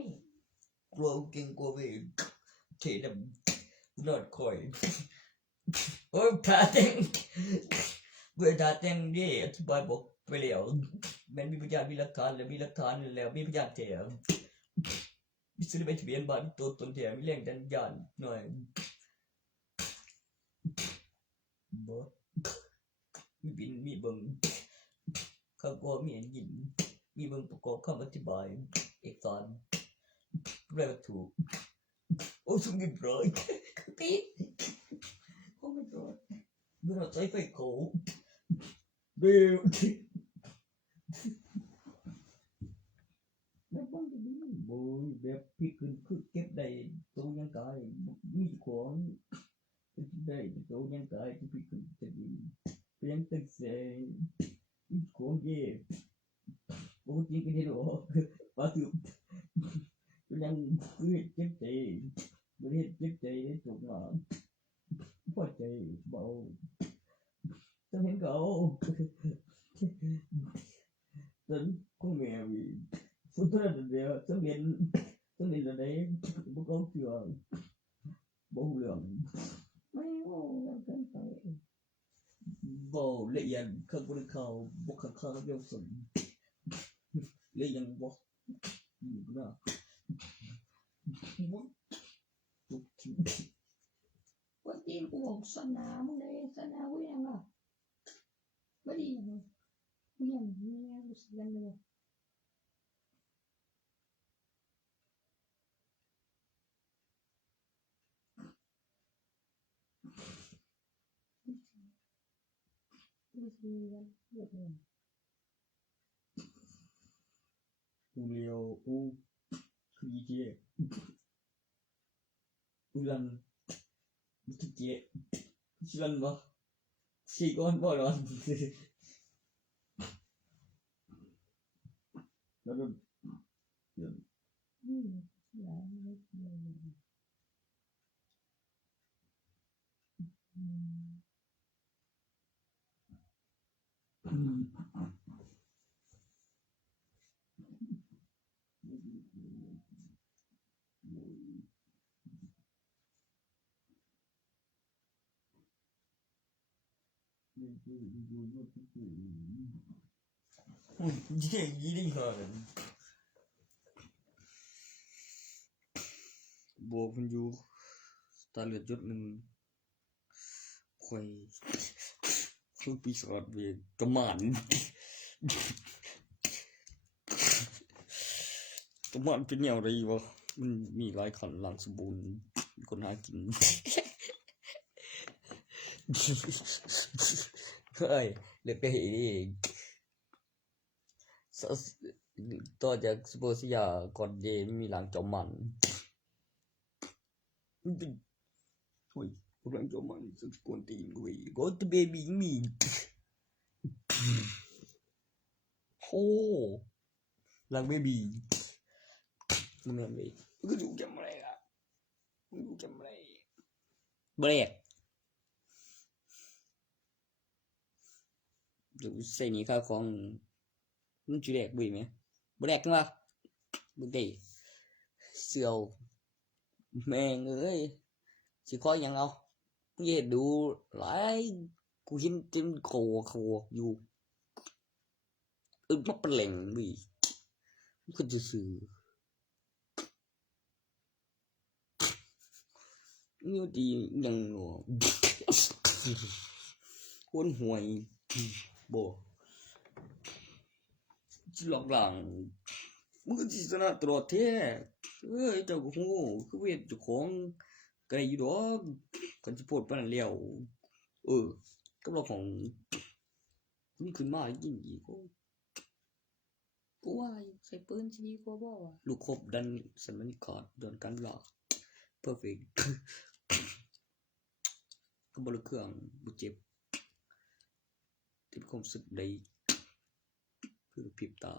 กลัวเก่งกลัวเว้ยเทดำนอดคอยโอ้ยท่าเต้นเวลาเต้นนี่อธิบายบอกไปแล้วมันมีพยานมีหลักฐานแล้วมีหลักฐานแล้วมีพยานเทียมมีสื่อใบทะเบียนบ้านตัวตนเทียมมีแรงดันยานหน่อยบ่มีบินมีเบิ่งข้างก็มีอันยินมีเบิ่งประกอบคำอธิบายเอกสารแปลว่าถูกโอ้สุดยอดปี๊ดโอ้ไม่รอดเมื่อเราใช้ไฟโขเบลแบบบ้างจะดีโอ้ยแบบพี่ขึ้นคือเก็บได้ตัวยังกายมีของได้ตัวยังกายที่พี่ขึ้นจะดีเพียงแต่เสียมีของเย่โอ้จริงกันที่หรอว่าถือยังคือเจ็บใจไม่ได้เจ็บใจได้ถูกหรอพอใจเบาต้องเห็นเขาฉันคงแมวสุดท้ายเดียวฉันเรียนอะไรพวกเขาเชื่อบ่เรื่อง ไม่โง่แล้วกันไป บ่ละเอียดข้างบนเขาบ่ข้างๆเดียวสนเลยยังบ่อยู่นะบ่ทุกที วันจีนกูบอกสนามึงเลยสนากูยังอ่ะไม่ดียังมึงยังมีกูเสียเลยกูเสียเยอะเลย อูเลียวอูคือเจอูลันคือเจชิลันบ่สิก่อนบ่รอนแล้วก็ อืมแล้วไม่เลยอืมเยี่ยงยี่ดีกว่า บวกมันอยู่ตาเลือดยศหนึ่งคอยคือปีศาจเวทกระหม่านกระหม่านเป็นอย่างไรวะมันมีหลายขันหลังสมบูรณ์คนหากินเฮ้ยเลือกได้เองต่อจากสโปเซียก่อนเดมีหลังจอมมันเฮ้ยหลังจอมมันสุดกวนตีนเว้ยก็จะเบบี้มีโอ้หลังเบบี้มันอะไรก็อยู่จำอะไรอ่ะอยู่จำอะไรเบรกอยู่ใส่นี่ข้าวของมันจุดแรกบุยไหมเบรกกันวะบุกเดเสียวแม่งเอ้ยสิคอยยังเอาเย็ดดูหลายกูเห็นเต็มโคอยู่มาเป็นแหล่งบุยมันก็จะสื่อนี่ดียังหนูคนห่วยบ่จิหลอกหลังมึงก็จิชนะตลอดแท้เอ้ยเจ้าก็โหคือเวทเจ้าของไกลอยู่ดอกกันสิโพดปานนั้นแล้วกับเราของมันขึ้นมายิ่งอีกกูว่าใส่ปืนสิดีกว่าบ่วะ ลูกครบดันสันมันขาดโดนกันหลอกเพอร์เฟกต์ก็บ่รู้เครื่องบ่เจ็บที่ความรู้สึกได้คือพริบตา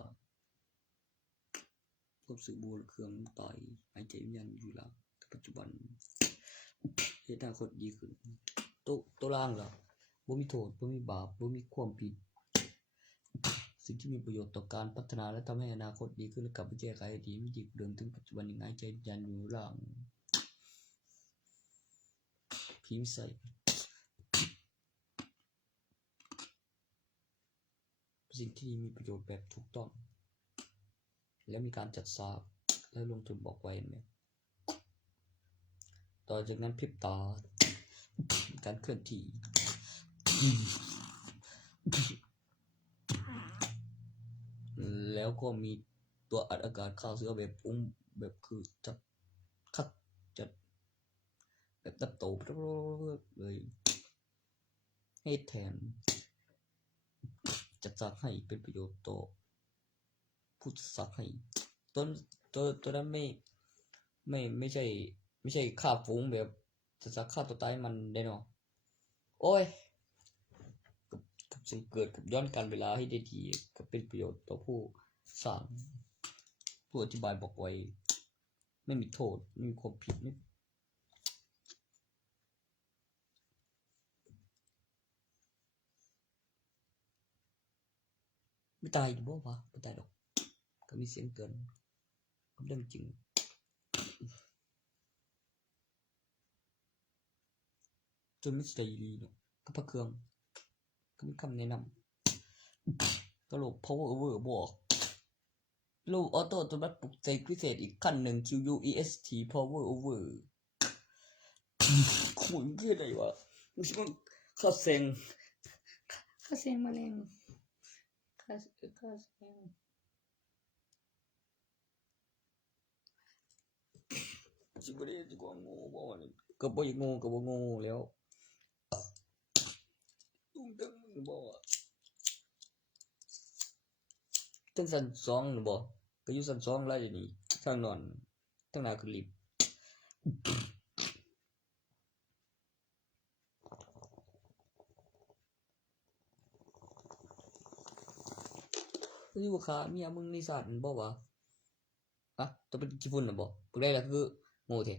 ความรู้สึกบ่รู้เครื่องตายหายใจยังอยู่ล่ะแต่ปัจจุบันเหตุอนาคตดีขึ้นตัวล่างล่ะบ่มีโทษบ่มีบาปบ่มีความผิดสิ่งที่มีประโยชน์ต่อการพัฒนาและทำให้อนาคตดีขึ้นและกลับไปแก้ไขอดีตไม่ดีเดิมถึงปัจจุบันยังหายใจยันอยู่ล่างพิมพ์ใส่สิ่งที่มีประโยชน์แบบถูกต้องและมีการจัดสรรและลงทุนบอกไว้ไหมต่อจากนั้นพริบตาการเคลื่อนที่แล้วก็มีตัวอัดอากาศเข้าเสื้อแบบปุ้งแบบคือจับคัดจัดแบบตัดโตเลยให้แทนจัดสรรให้เป็นประโยชน์ต่อผู้จัดสรรให้ตัวนั้นไม่ใช่ฆ่าฝูงแบบจัดสรรฆ่าตัวตายมันได้เนาะโอ้ยกับสิ่งเกิดกับย้อนการเวลาให้ได้ดีก็เป็นประโยชน์ต่อผู้สร้างผู้อธิบายบอกไว้ไม่มีโทษไม่มีความผิดไม่ตายอยู่บ่วะไม่ตายหรอกก็มีเสียงเตือนก็เรื่องจริงจนไม่ใช่ดีเนาะก็พระเครื่องก็มีคำแนะนำก็โหลด power over บอกรูปออโต้ตัวบัดปลุกใจพิเศษอีกขั้นหนึ่ง QUEST power over ขุนเพื่ออะไรวะมันข้าเซ็ง ค่าเสียงแมลงค่าเสียงจิบเรียจิกว่าโง่บ่วะนี่ก็บ่อยากโง่ก็บ่โง่แล้วตุ้งตึงบ่วะตั้งสันสองหรือบ่ก็อยู่สันสองแล้วเดี๋ยวนี้ทางนอนทางหน้าคือลิฟต์อยู่ขาเมียมึงนิสัยบ่วะอะตัวเป็นขี้ฝุ่นน่ะบ่ปึกได้แล้วคือโง่แท้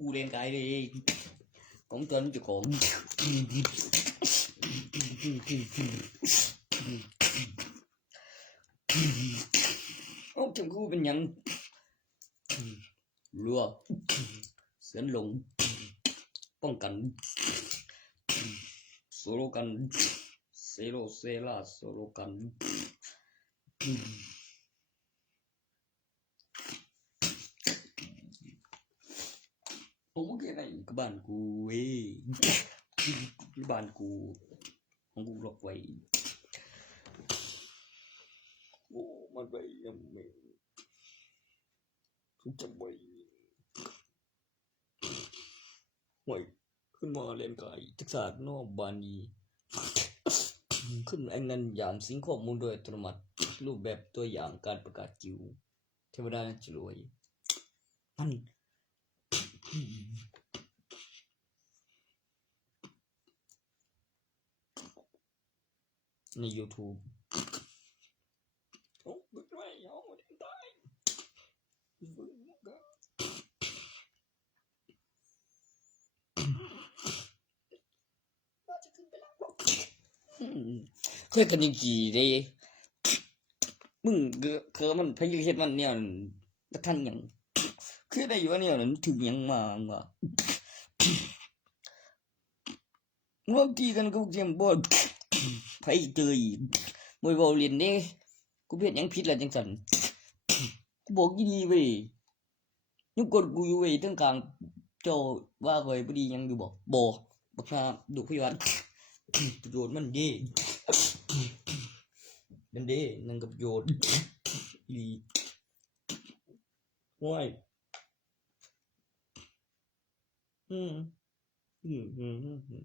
กูเรียนกายเลยของเตือนเจ้าของเอาจังกูเป็นหยังรัวเสือนลงป้องกันโซโลกันเซโลเซล่าโซโลกัน ผมก็แค่ไหนกับบ้านกูเว้ยบ้านกูของกูล็อกไว้โอ้มันไปยังไม่ทุกจังไว้ห่วยขึ้นมาเล่นไก่ทักษะนอกบ้านนี้ขึ้นไอ้เงินยามสิงข้อมูลโดยอัตโนมัติรูปแบบตัวอย่างการประกาศกิวเทวดาจะรวยมันใน YouTube โอ้ไม่ไหวเอาไม่ได้เคยกันจริงๆเลยมึงคือมันพยายามมันเนี่ยประทันยังคือได้อยู่ว่าเนี่ยนั้นถึงยังมาบางทีกันก็เจียมบอลไผเตยมวยบอลเรียนเด้กูเพี้ยนยังผิดแล้วจังสันกูบอกยี่ดีเว้ยยุกดกูอยู่เว้ยตั้งกลางโจว่าเว้ยพอดียังอยู่บอกบักฮาดูพี่วันประโยชน์มันดีนั่นเด้นั่นกับประโยชน์อีว้ายอืมอืมอืมอืมอืม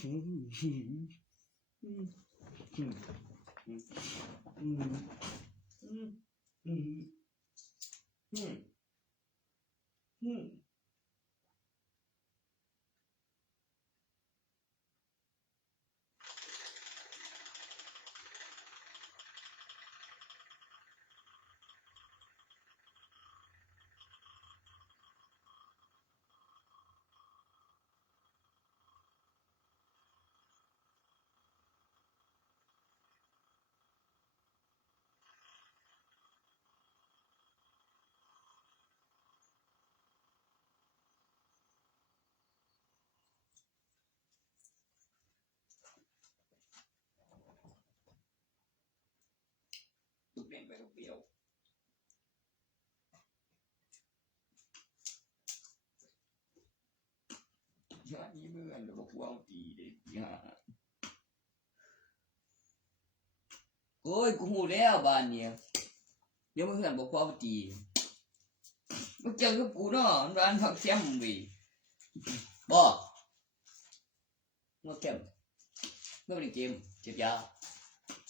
อืมอืมอืมอืมอืมอืมอืมอืมตุกเล่นไปกับเปียวชาตินี้เมื่อเดี๋ยวบอกว่าตีเด็กย่าโอ้ยกูหูแล้วบ้านเนี่ยเดี๋ยวเมื่อบอกว่าตีมึงเจอกับกูเนาะร้านผักเทียมเว้ยบอกมาเก็บเมื่อวันเกมเจ็บยา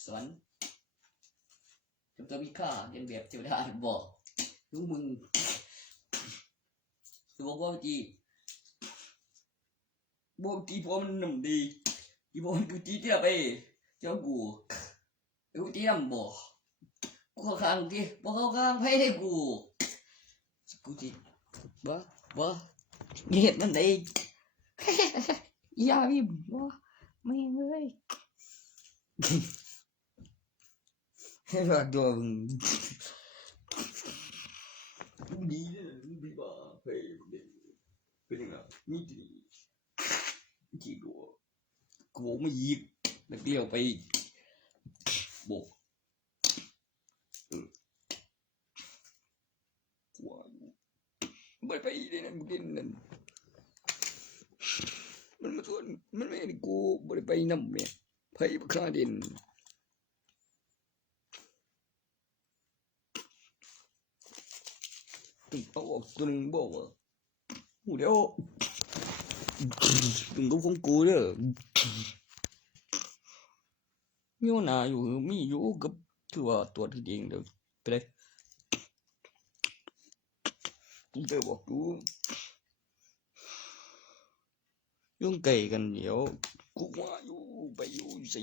สอนจำตัวมีค่าเรียนแบบเทวดาบอกรู้มึงบอกว่าตีบอกตีพอมันหนุ่มดีอีบอกกูตีเทียบไปเจ้ากูกูตีน้ำบอกกูเข้าข้างตีบอกเข้าข้างให้ได้กูตีบ่เหตุมันได้ อย่าพิมพ์ว่าไม่งเลย ให้มาตัวมึงดีเลยดีบ้าเฮ้ยเป็นยังไงนี่ดีที่กูไม่ยิบนักเลี้ยวไปบอกว่าไม่ไปเลยนะมึงกินนั่นมันมาชวนมันไม่ให้กูไม่ไปน้ำเนี่ยไปข้าเด่นตึงเอาออกตัวหนึ่งบอกว่าหูเดียวตึงก็ของกูเด้อมีหน้าอยู่มีอยู่กับคือว่าตัวที่เองเด้อไปเลยเด้อบอกกูยุ่งไก่กันเดี๋ยวกูว่าอยู่ไปอยู่สิ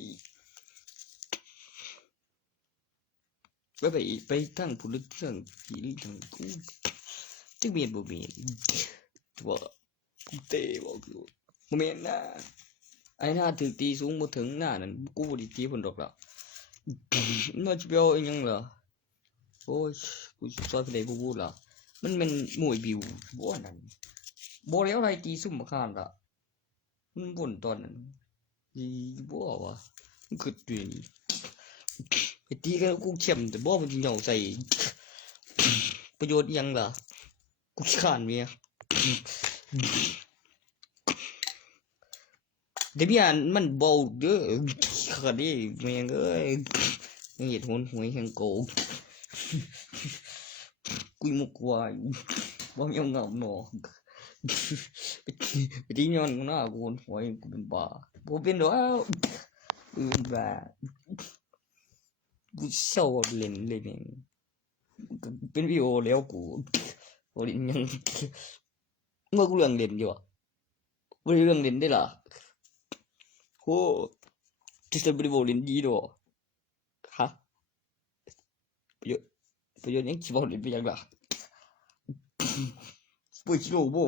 ไปทั้งผู้ลึกเรื่องผีลึกทั้งกูจึงเมียนบ่เมียนว่ากูเตะบอกกูบ่เมียนนะไอ้หน้าถึงตีสูงบ่ถึงหน้านั่นกูบ่ได้ตีเพิ่นดอกล่ะมันจะไปเอาอีหยังล่ะโอ้ยกูซอยไปได้บ่พูดล่ะมันเป็นหน่วยบิวบ่นั่นบ่แล้วอะไรตีซุ่มมาคานล่ะมันบ่นตอนนั้นดีบ่วะ คือตัวนี้ไอ้ตีก็กูเข้มแต่บ่มันเหนียวใส่ประโยชน์ยังล่ะกูขี้ข้านเมียเดี๋ยวพี่อ่านมันเบาเด้อขนาดนี้แม่งเอ้ยยังเหยียดหนหวยแห่งโกกุยมุกวายบ่มีเงาหนอไปตีย้อนหน้ากูหวยกูเป็นบ้าบ่เป็นดอกกูเป็นบ้ากูเศร้าเล่นเลยแม่งเป็นวีโอแล้วกูโอเล่นยังเมื่อกูเรื่องเล่นอยู่อ่ะบ่ได้เรื่องเล่นได้ล่ะโหที่จะบ่ได้บ่เล่นดีดอกฮะประโยชน์ยังสิบ่เล่นไปยังล่ะบ่คิดว่าบ่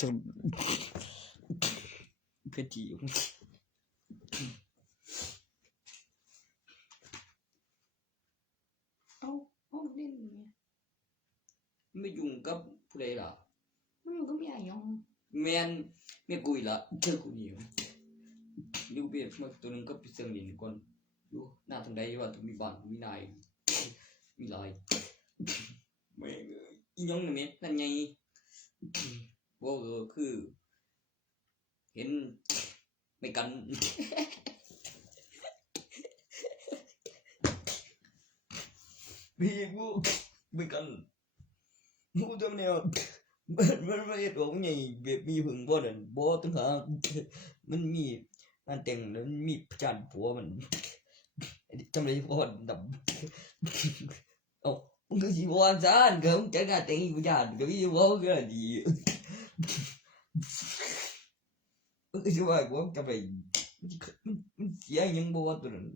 จะเพชรที่เอาเล่นเนี่ย ไม่ยุ่งกับผู้ใดล่ะ มันก็ไม่อยอง แม่นแม่กูอีกละเจอกูนี่อยู่เบียดมาตัวนึงก็ไปเสียงดินก่อนอยู่หน้าทางใดว่าต้องมีบ้านมีนายมีลายแม่งอีหยังนี่แม่นั่นไงบ่คือเห็นไม่กันพี่กูไม่กันกูทำแนวมันไม่ได้ตัวใหญ่แบบมีผึ่งบ่นั่นบ่ตั้งหากมันมีอันแต่งแล้วมันมีประจานผัวมันจำได้พ่อดำเอ้ามึงก็สิบ่อันซ่านก็มึงจัดงานแต่งอีประจานก็มีบ่ก็ดีมึงก็สิว่ากูจะไปมันเสียหยังบ่ว่าตัวนั้น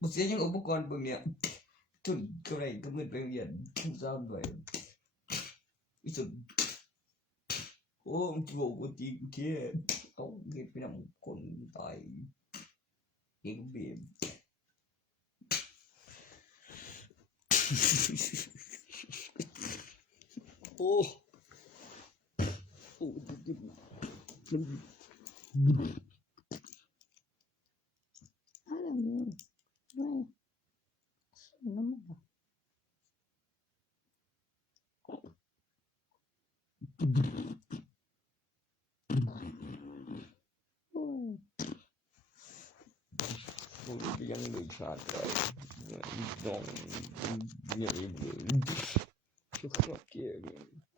บ่เสียหยังอุปกรณ์พวกเนี้ยทุนก็ได้ก็เงินไปเรียนทุนซ้ำด้วยอีสุดโอ้มึงจะบอกกูตีกูเท่เอาเก็บไปนำคนตายเองเบียบโอ้โอ้มัน อะไรเนี่ยไม่น้ำมันโอ้ย กูยังไม่ขาดเลยน้องเนี่ยเลยชุดนักเก็บ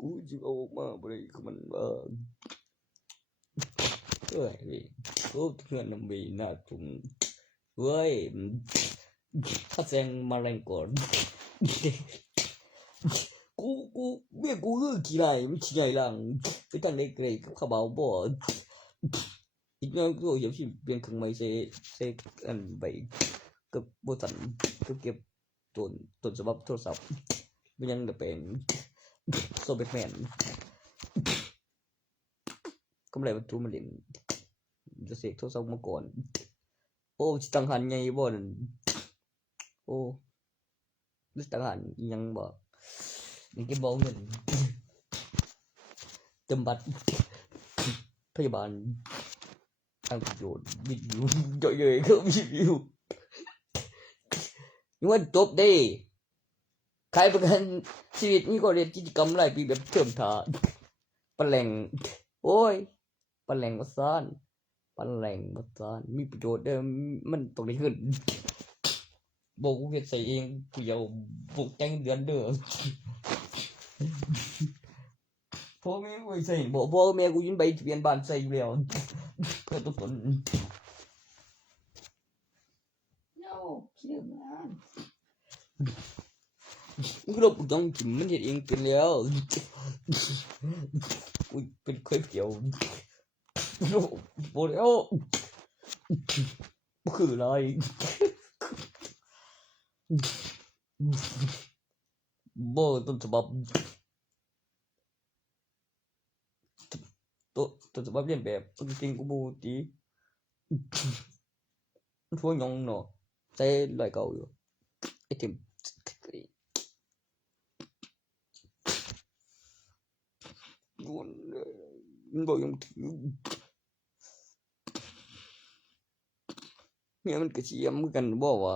กูจะเอามาบริขมันบ้างเฮ้ยกูเพื่อนน้ำบีน่าทุ่มเฮ้ยถ้าแซงมาแรงก่อนกูเมียกูคือขี้ไรไม่ขี้ไรหลังไปตั้งในเกรย์เขาบอกบ่อีกอย่างกูอยากที่เปลี่ยนเครื่องไม้ใช้อันใบกับบตันก็เก็บต้นฉบับโทรศัพท์มันยังจะเป็นโซเบตแมนก็ไม่ได้บรรทุกมันเล่นจะเสกโทรศัพท์มาก่อนโอ้จิตังหันไงบ่นั่นโอ้จิตังหันยังบ่ยังเก็บบ่เงินจำบัตรพยาบาลทางประโยชน์วิทยุย่อยๆก็วิทยุนี่ว่าจบได้ขายประกันชีวิตนี่ก็เรียนกิจกรรมหลายปีแบบเทิมทาปลาแหลงโอ้ยปลาแหลงมาซ่านปลาแหลงมาซ่านมีประโยชน์เด้อมันต้องได้เงินบอกกูเฮ็ดใส่เองกูอยากบอกแจ้งเดือนเด้อพ่อแม่กูใส่บอกพ่อแม่กูยินใบทะเบียนบ้านใส่อยู่แล้วเพื่อตัวตน โย่คิดว่า กูเราต้องกินมันเห็นเองเป็นแล้วกูเป็นเคยเกี่ยวบอกแล้วคืออะไรบอกต้นฉบับต้นฉบับเรียนแบบจริงๆกูบูตีมันทั่วยองเนาะใช้ลอยเก่าอยู่ไอติมมันบอกยังถือ เมียมันก็เชียมกันบอกว่า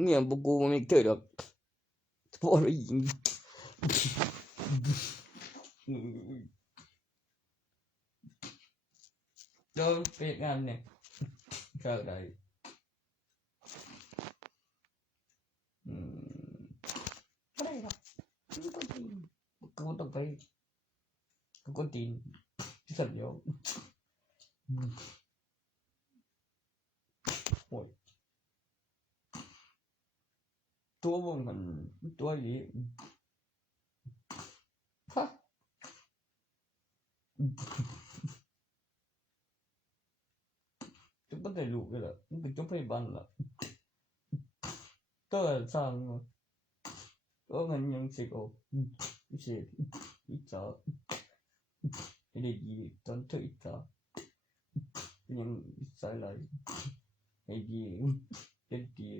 เมียบ่กูมันไม่เกิดหรอกพอแล้วยิงเดินไปงานเนี่ยก็ได้ไม่ได้หรอกมันก็จริง กูต้องไปกูก็ตีนที่สัญญาโอ้ยตัวมันตัวนี้ ฮะ จะไม่ได้ลูกเลยล่ะมันเป็นเจ้าพยาบาลล่ะก็สร้างก็เงินยังเสกออกเสกอีจ๋าไม่ได้ดีตอนเธออีจ๋ายังสายไหลไอ้ดีเด็ดดี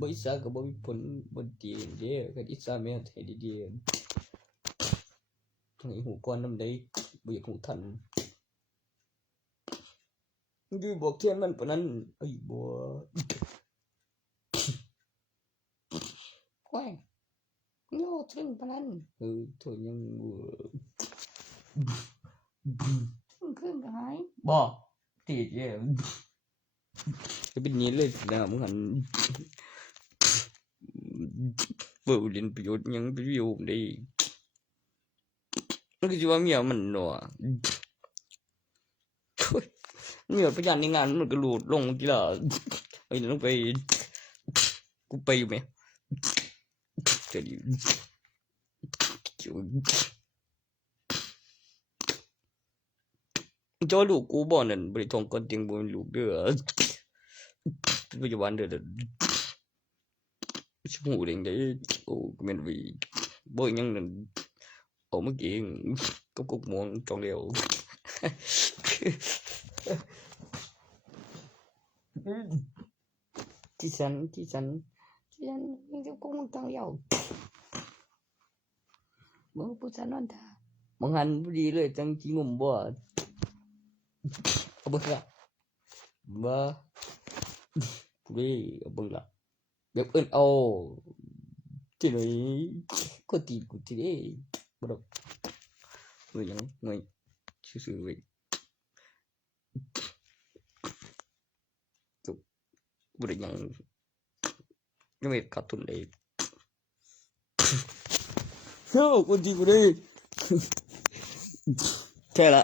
บริษัทก็บ่มีผลบ่ดีเด้ก็อิสระแม่ให้ดีๆทั้งไอ้หูก่อนนำได้บ่อยากหูทันอยู่บอกเทียนมันปานนั้นไอ้บัว แกว้งโย่ถึงปานนั้น โทษยังบัว ถึงขึ้นก็หาย บ่ติดเย่จะเป็นนี้เลยนะมึงหันเปิดเรียนประโยชน์ยังประโยชน์ได้มันก็สิว่าเมียมันเนาะเมียประหยัดในงานมันก็โหลดลงกีฬาเฮ้ยต้องไปกูไปอยู่ไหมจะดีจอลูกกูบ่นั่นบริทองก่อนเตียงบ่เป็นลูกเด้อปัจจุบันเด้อชิหูเด้งได้โอ้แม่นวีบ่ยังนั่นออกมาเก่งกับกุกม่วงจองเดียวที่ฉันยังจะคงต้องยาวมึงผู้ชายนอนตา บางหันพอดีเลยจังจีงมบ่เอาเบิ่งละบ่กูได้เอาเบิ่งละแบบเอิ้นเอาที่ไหนก็ตีกูที่ได้บ่ดอกเฮ้ยยังไม่ซื่อๆเว้ยจบบ่ได้ยังไม่ขาดทุนเลยเฮ้ยกูตีกูได้แค่ละ